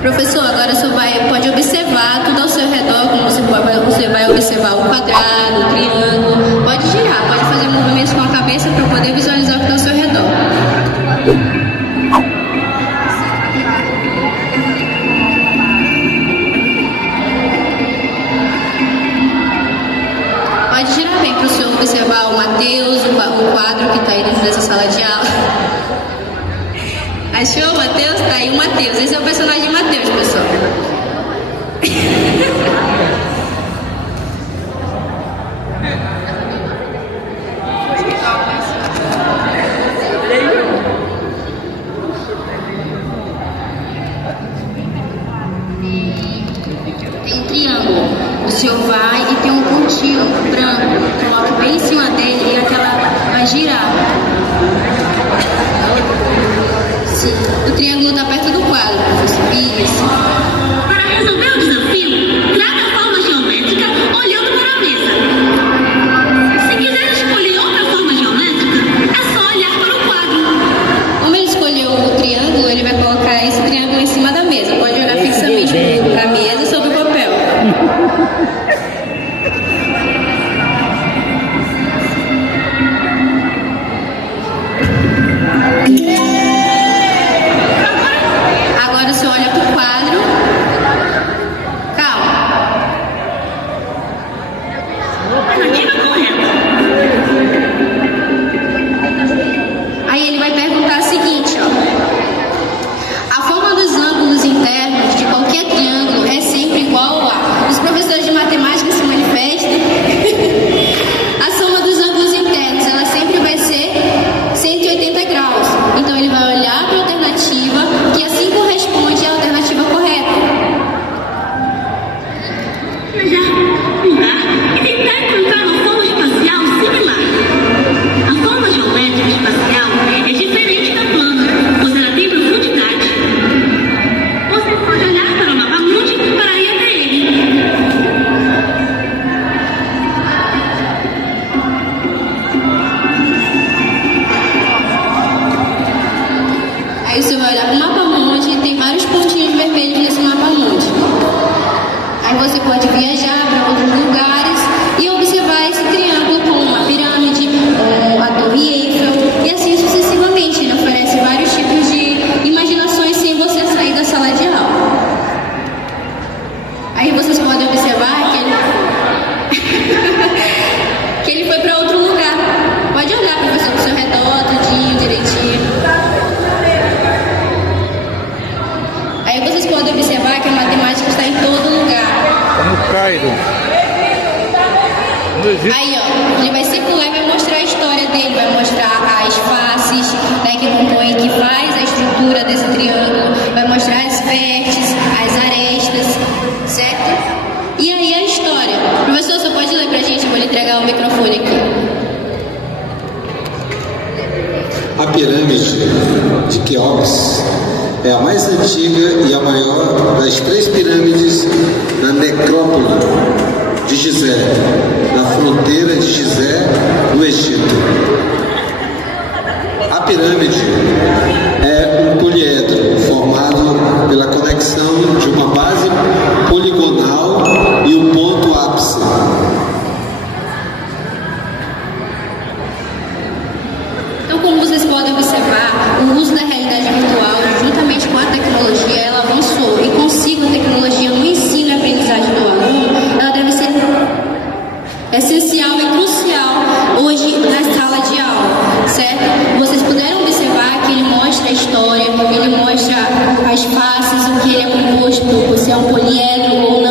Professor, agora você pode observar tudo ao seu redor, como você vai observar o quadrado, o triângulo. Pode girar, pode fazer movimentos com a cabeça para poder visualizar o que está ao seu redor. Pode girar bem para o senhor observar o Mateus, o quadro que está aí dentro dessa sala de aula. Achou o Mateus? Tá aí o Mateus. Esse é o personagem Mateus, pessoal. Tem um triângulo. O senhor vai e tem um pontinho branco. Coloque bem em cima dele e aquela vai girar. Sim. O triângulo está perto do quadro, professor. Isso. Para resolver o desafio, traga a forma geométrica olhando para a mesa. Se quiser escolher outra forma geométrica, é só olhar para o quadro. Como ele escolheu o triângulo, ele vai colocar esse triângulo em cima da mesa. Pode olhar fixamente para a mesa sobre o papel. Agora você olha para o quadro. Calma. Alternativa correta. Aí ele vai perguntar o seguinte, ó. A forma dos ângulos internos de qualquer triângulo é sempre igual a... Os professores de matemática se manifestam. A soma dos ângulos internos, ela sempre vai ser 180 graus. Então ele vai olhar para a alternativa, que assim corresponde à alternativa correta. Planejar, mudar e tentar encontrar uma forma espacial similar. A forma geométrica espacial é diferente da plana, pois ela tem profundidade. Você pode olhar para o mapa mundi para ir até ele. Aí você vai olhar para o mapa mundi e tem vários pontinhos vermelhos nesse mapa mundi. Aí você pode viajar para outros lugares e observar esse triângulo como uma pirâmide, a Torre Eiffel e assim sucessivamente. Ele oferece vários tipos de imaginações sem você sair da sala de aula. Aí vocês podem observar que ele foi para outro lugar. Pode olhar para você do seu redor, tudinho, direitinho. Aí vocês podem observar que a matemática está em todo lugar. No Cairo. Aí, ó, ele vai circular e vai mostrar a história dele, vai mostrar as faces, né, que compõem, que faz a estrutura desse triângulo, vai mostrar as vértices, as arestas, certo? E aí a história. Professor, você pode ler pra gente? Eu vou lhe entregar o microfone aqui. A pirâmide de Quéops é a mais antiga e a maior das 3 pirâmides na necrópole de Gizé, na fronteira de Gizé, no Egito. A pirâmide é um poliedro formado pela conexão de uma base poligonal e um ponto ápice. Então, como vocês podem observar, o uso da realidade virtual, juntamente com a tecnologia, ela avançou. E consigo a tecnologia no ensino e aprendizagem do aluno, ela deve ser essencial e crucial hoje na sala de aula, certo? Vocês puderam observar que ele mostra a história, ele mostra as faces, o que ele é composto, se é um poliedro ou não.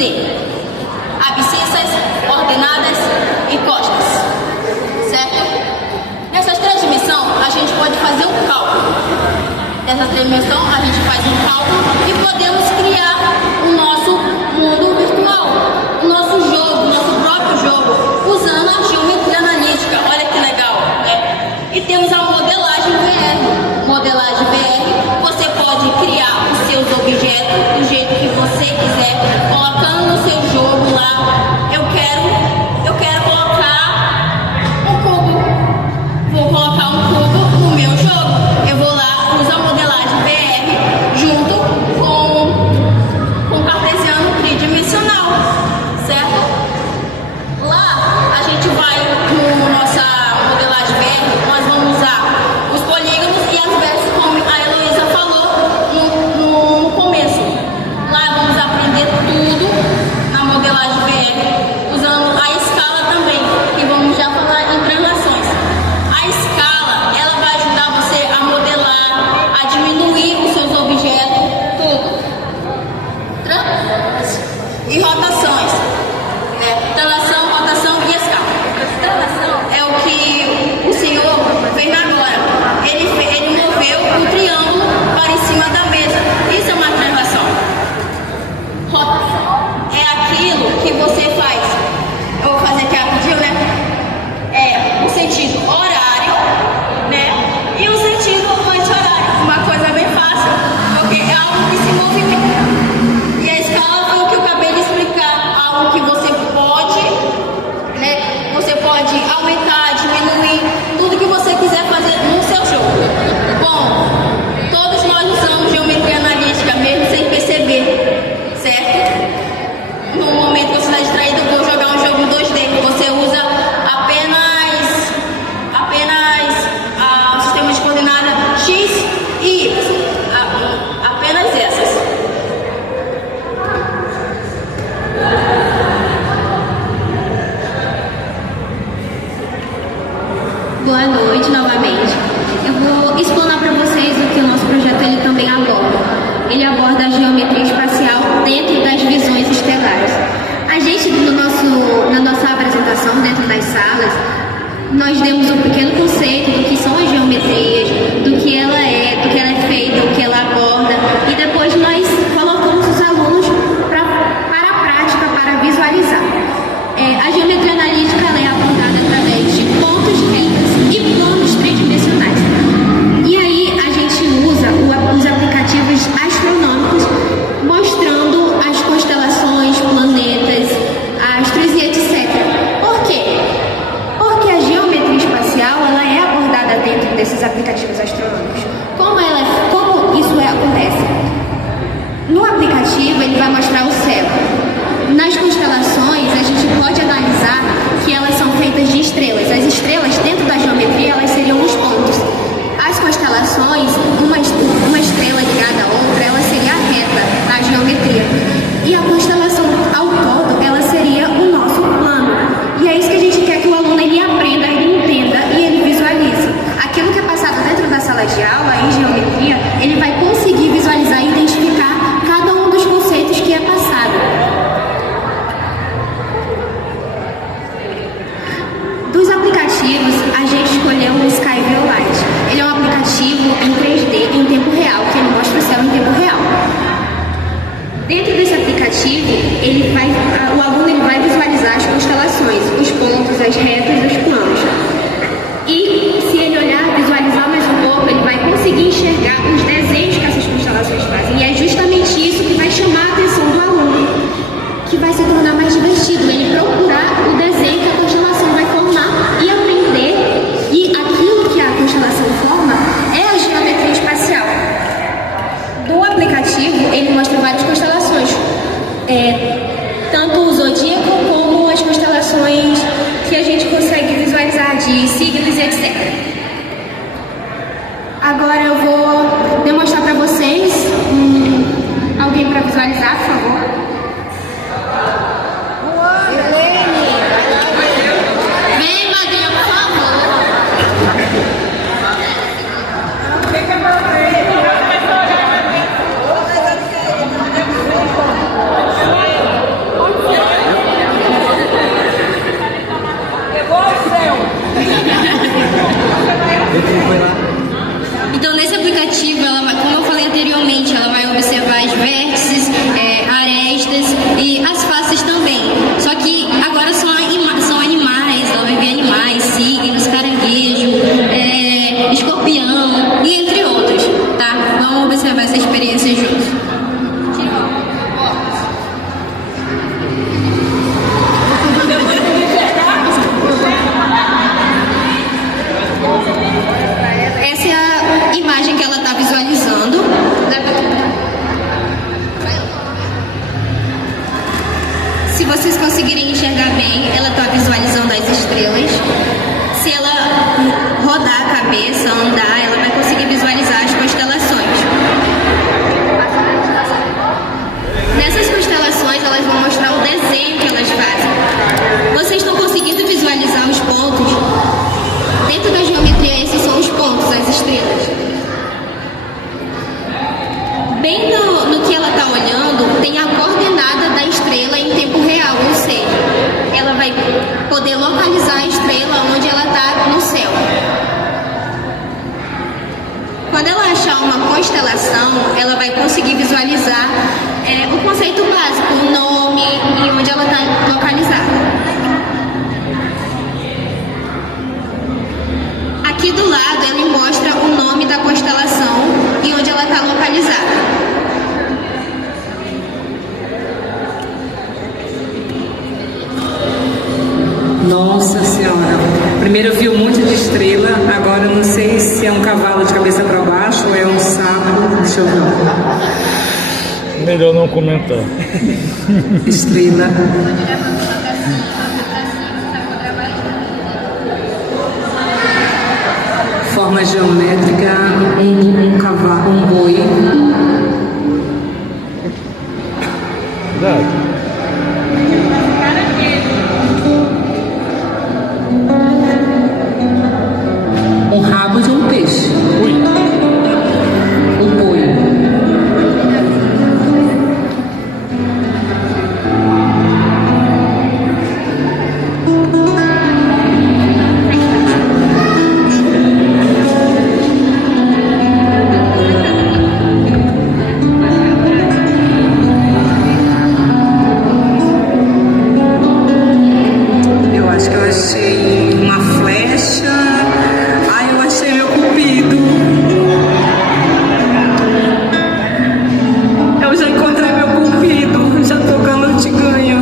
Z. Abscissas, ordenadas e costas. Certo? Nessas três dimensões, a gente pode fazer um cálculo. Nessa dimensão, a gente faz um cálculo e podemos criar o nosso mundo virtual, o nosso jogo, o nosso próprio jogo, usando a geometria analítica. Olha que legal, né? E temos a modelagem VR. Modelagem VR, você pode criar os seus objetos do jeito que você quiser, colocando no seu jogo lá. Eu quero colocar um cubo. Vou colocar um cubo no meu jogo. Eu vou lá, uso a modelagem VR junto com o cartesiano tridimensional, certo? Lá a gente vai no nossa modelagem VR, nós vamos usar os polígonos e as vértices, como a Heloísa falou no começo. Lá vamos aprender tudo na modelagem VR, usando a escala também, que vamos já falar em translações. A escala, ela vai ajudar você a modelar, a diminuir os seus objetos, tudo. E rotações, né? Translação, rotação e escala. Translação é o que o senhor fez agora. Ele moveu o triângulo para em cima da mesa. Isso é uma translação. Rotação é aquilo que você faz. Eu vou fazer aqui rapidinho, né? É o sentido horário, né? E o sentido anti-horário. Uma coisa bem fácil, porque é algo que se movimenta. E a escala foi o que eu acabei de explicar. Algo que você pode, né? Você pode aumentar, diminuir, tudo que você quiser fazer no seu jogo. Bom, todos nós usamos geometria analítica mesmo sem perceber, certo? No momento que você está distraído, eu vou jogar um jogo 2D. Você usa apenas o sistema de coordenada X e Y. Apenas essas. Boa noite novamente. Eu vou explanar para vocês o que o nosso projeto ele também aborda. Ele aborda a geometria espacial dentro das visões estelares. A gente, na nossa apresentação dentro das salas, nós demos um pequeno conceito do que são as geometrias, do que ela é feita, o que ela aborda, e depois nós colocamos os alunos para a prática, para visualizar. A geometria analítica ela é abordada através de pontos, retas e planos tridimensionais. E aí a gente usa os aplicativos astronômicos mostrando as constelações, planetas, astros e etc. Por quê? Porque a geometria espacial ela é abordada dentro desses aplicativos astronômicos. Como isso acontece? No aplicativo ele vai mostrar o céu. Nas constelações a gente pode analisar que elas são feitas de estrelas. As estrelas dentro da geometria elas seriam os pontos. As constelações, uma estrela ligada a outra, ela seria a reta, a geometria. E a constelação ao todo, ela seria o nosso plano. E é isso que a gente quer que o aluno ele aprenda, ele entenda e ele visualize. Aquilo que é passado dentro da sala de aula, em geometria, ele vai conseguir visualizar e identificar cada um dos conceitos que é passado. Dos aplicativos, a gente escolheu o SkyView Lite. Ele é um aplicativo em 3D, em tempo real, que ele mostra o céu em tempo real. Dentro desse aplicativo, o aluno ele vai visualizar as constelações, os pontos, as retas e os planos. E se ele olhar, visualizar mais um pouco, ele vai conseguir enxergar os desenhos que essas constelações fazem. E é justamente isso que vai chamar a atenção do aluno, que vai se tornar mais divertido, ele procurar o desenho que a constelação vai formar e aprender. E aquilo que a constelação forma é a geometria espacial. Do aplicativo, ele mostra várias constelações, tanto o zodíaco como as constelações que a gente consegue visualizar de signos e etc. Agora eu vou demonstrar para vocês alguém para visualizar, por favor. Vem, Madrinha, por favor. vocês conseguirem enxergar bem, ela está visualizando as estrelas. Se ela rodar a cabeça, andar, ela vai conseguir visualizar as constelações. Nessas constelações, elas vão mostrar o desenho que elas fazem. Vocês estão conseguindo visualizar os pontos? Dentro da geometria, esses são os pontos, as estrelas. Bem no que ela está olhando, tem a coordenada da estrela em tempo real, ou seja, ela vai poder localizar a estrela onde ela está no céu. Quando ela achar uma constelação, ela vai conseguir visualizar o conceito básico, o nome e onde ela está localizada. Aqui do lado, ele mostra o nome da constelação e onde ela está localizada. Nossa Senhora, primeiro eu vi um monte de estrela, agora eu não sei se é um cavalo de cabeça para baixo ou é um sapo, deixa eu ver. Melhor não comentar. Estrela. Forma geométrica, um cavalo, um boi. Verdade. Um rabo de um peixe. Ui. Um boi. Eu acho que eu achei uma flecha. Ai, eu achei meu cupido. Eu já encontrei meu cupido. Já tô ganhando de ganho.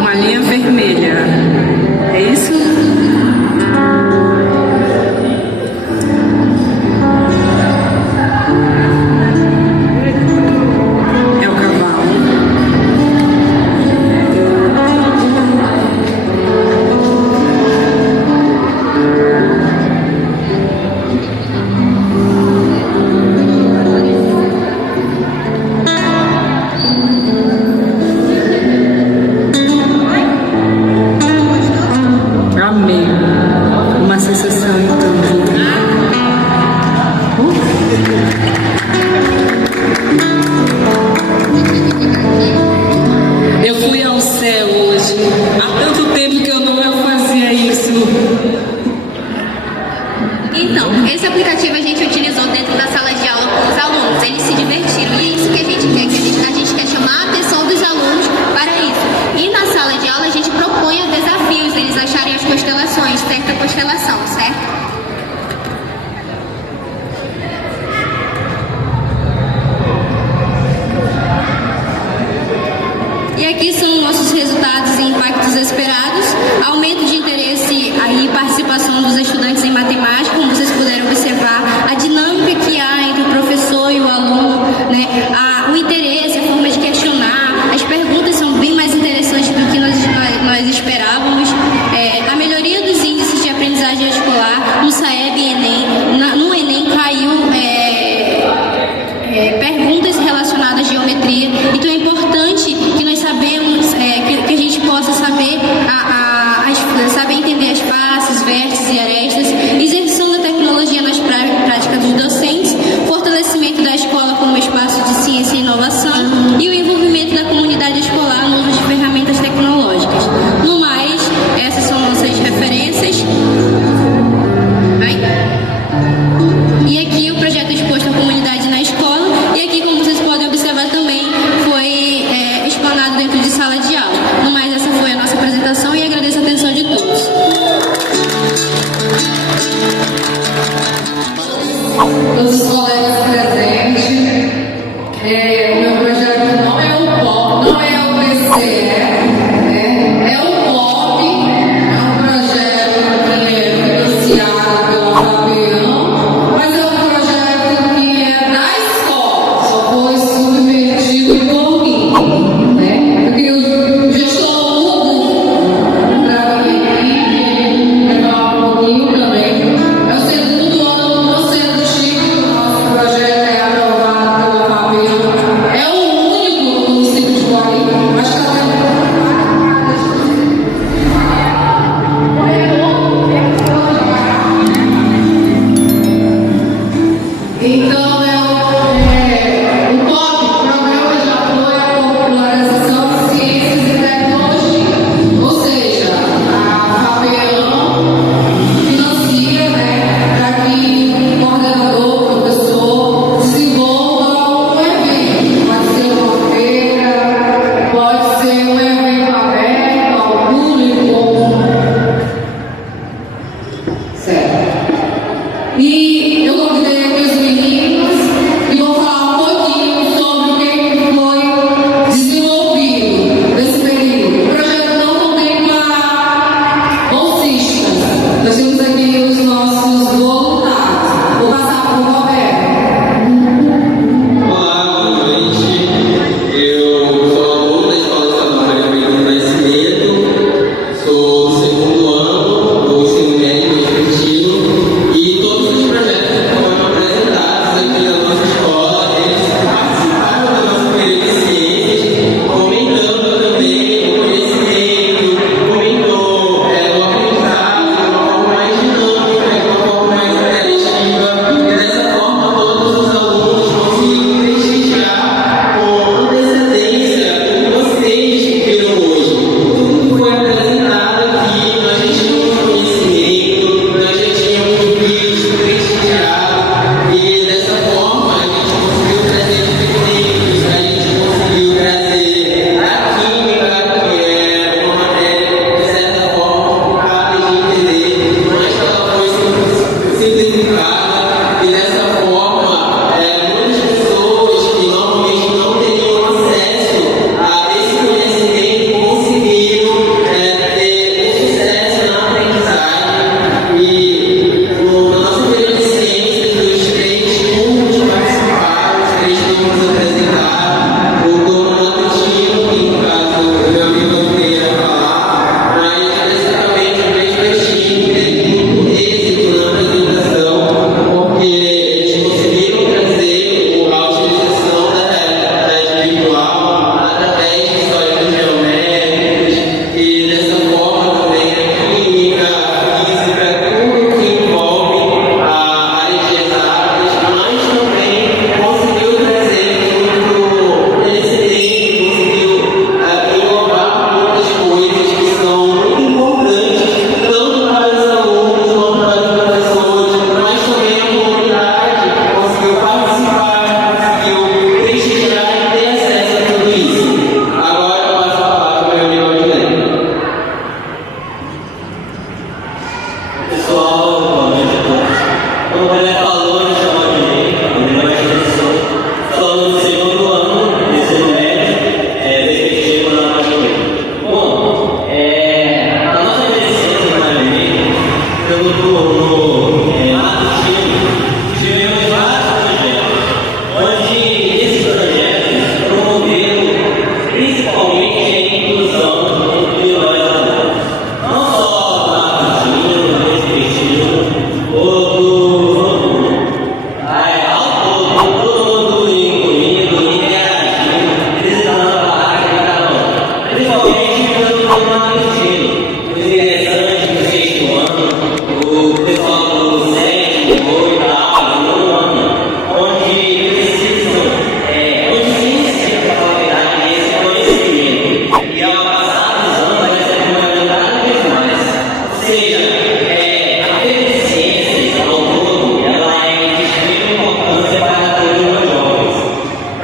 Uma linha vermelha. É isso? É o cavalo. Amei. Uma sensação então de... Eu fui ao céu hoje. Há tanto tempo que eu não fazia isso. Então, esse aplicativo a gente utilizou dentro da sala de aula com os alunos. Eles se divertiram e é isso que a gente quer, a gente quer chamar a atenção dos alunos para isso. E na sala de aula a gente propõe desafios, eles acharem as constelações, certa constelação, certo? E aqui são nossos resultados e impactos esperados. Aumento de interesse e participação dos estudantes em matemática, como vocês puderam observar, a dinâmica que há entre o professor e o aluno, né? O interesse, a forma de questionar, as perguntas são bem mais interessantes do que nós esperávamos. A melhoria dos índices de aprendizagem escolar no SAEB e Enem, no Enem caiu perguntas relacionadas à geometria. Então é importante que nós sabemos, que a gente possa saber, saber entender as faces, vértices e arestas, exercendo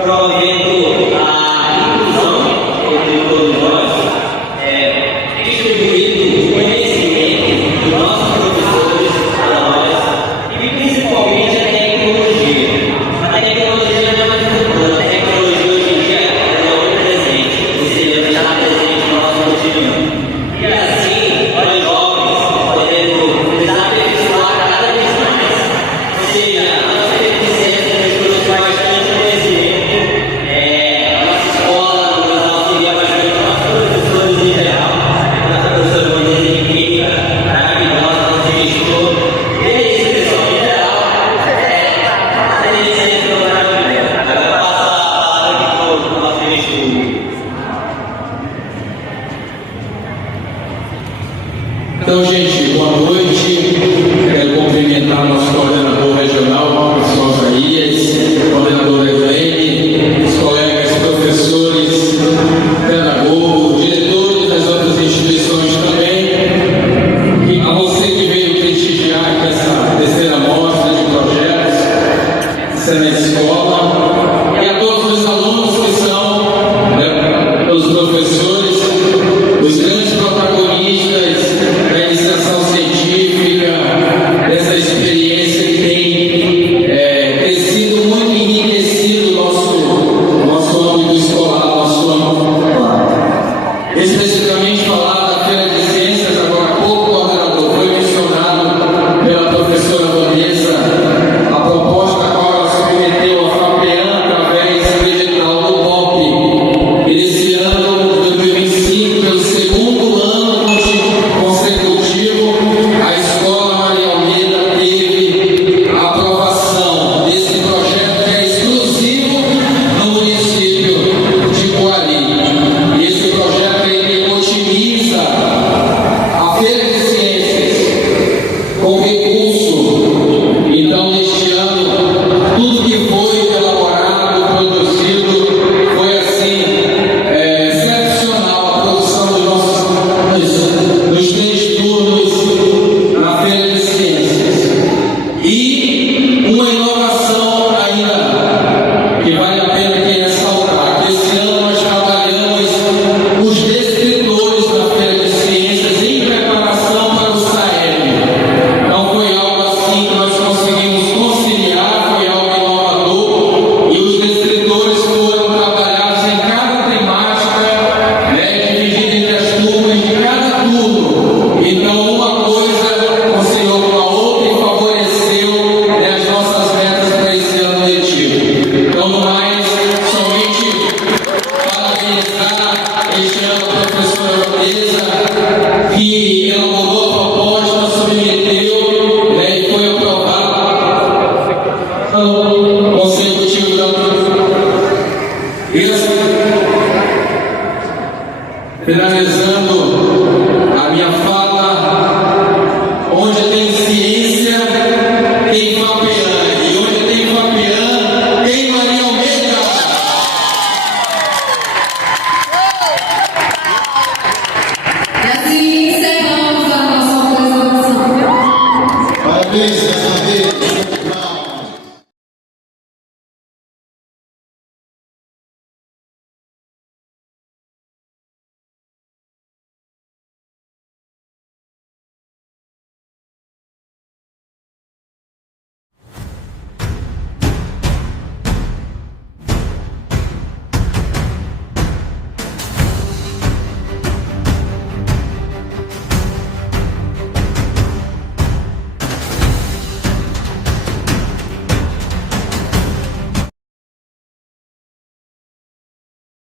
promovendo a inclusão entre todos nós, distribuir Então, gente, boa noite. Quero cumprimentar nosso coordenador regional, professor Osaías, coordenadora Elaine, os colegas professores, pedagogos, diretores das outras instituições também. E a você que veio prestigiar aqui essa terceira mostra de projetos, Cena Escola, e a todos os alunos que são, né, os professores, os grandes protagonistas da iniciação científica, dessa experiência que tem crescido muito enriquecido o nosso âmbito escolar, nosso âmbito escolar. Especificamente falar da Feira de Ciências, agora há pouco, coordenador, foi mencionado pela professora Vanessa a proposta a qual ela submeteu a FAPEAN através do edital do POP. E nesse ano, 2025, pelo segundo ano consecutivo, a Escola Maria Almeida teve a aprovação desse projeto que é exclusivo no município de Coari. E esse projeto ele otimiza a Feira de Ciências com recurso. Então, neste ano, tudo que foi elaborado, produzido, foi assim, excepcional a produção dos nos 3 turnos na Feira de Ciências. E uma inovação ainda que vale a pena aqui ressaltar, que esse ano nós trabalhamos os descritores da Feira de Ciências em preparação para o SAEB. Não foi algo assim que nós conseguimos conciliar, foi algo inovador, e os descritores foram trabalhados em cada temática, dividida entre as turmas de cada turno. Então, uma coisa conciliou com a outra e favoreceu as nossas metas para esse ano letivo. Então, no mais, somente parabenizar este ano a professora Vanessa, que elaborou a proposta, submeteu e foi aprovada consecutivo da finalizando a minha fala.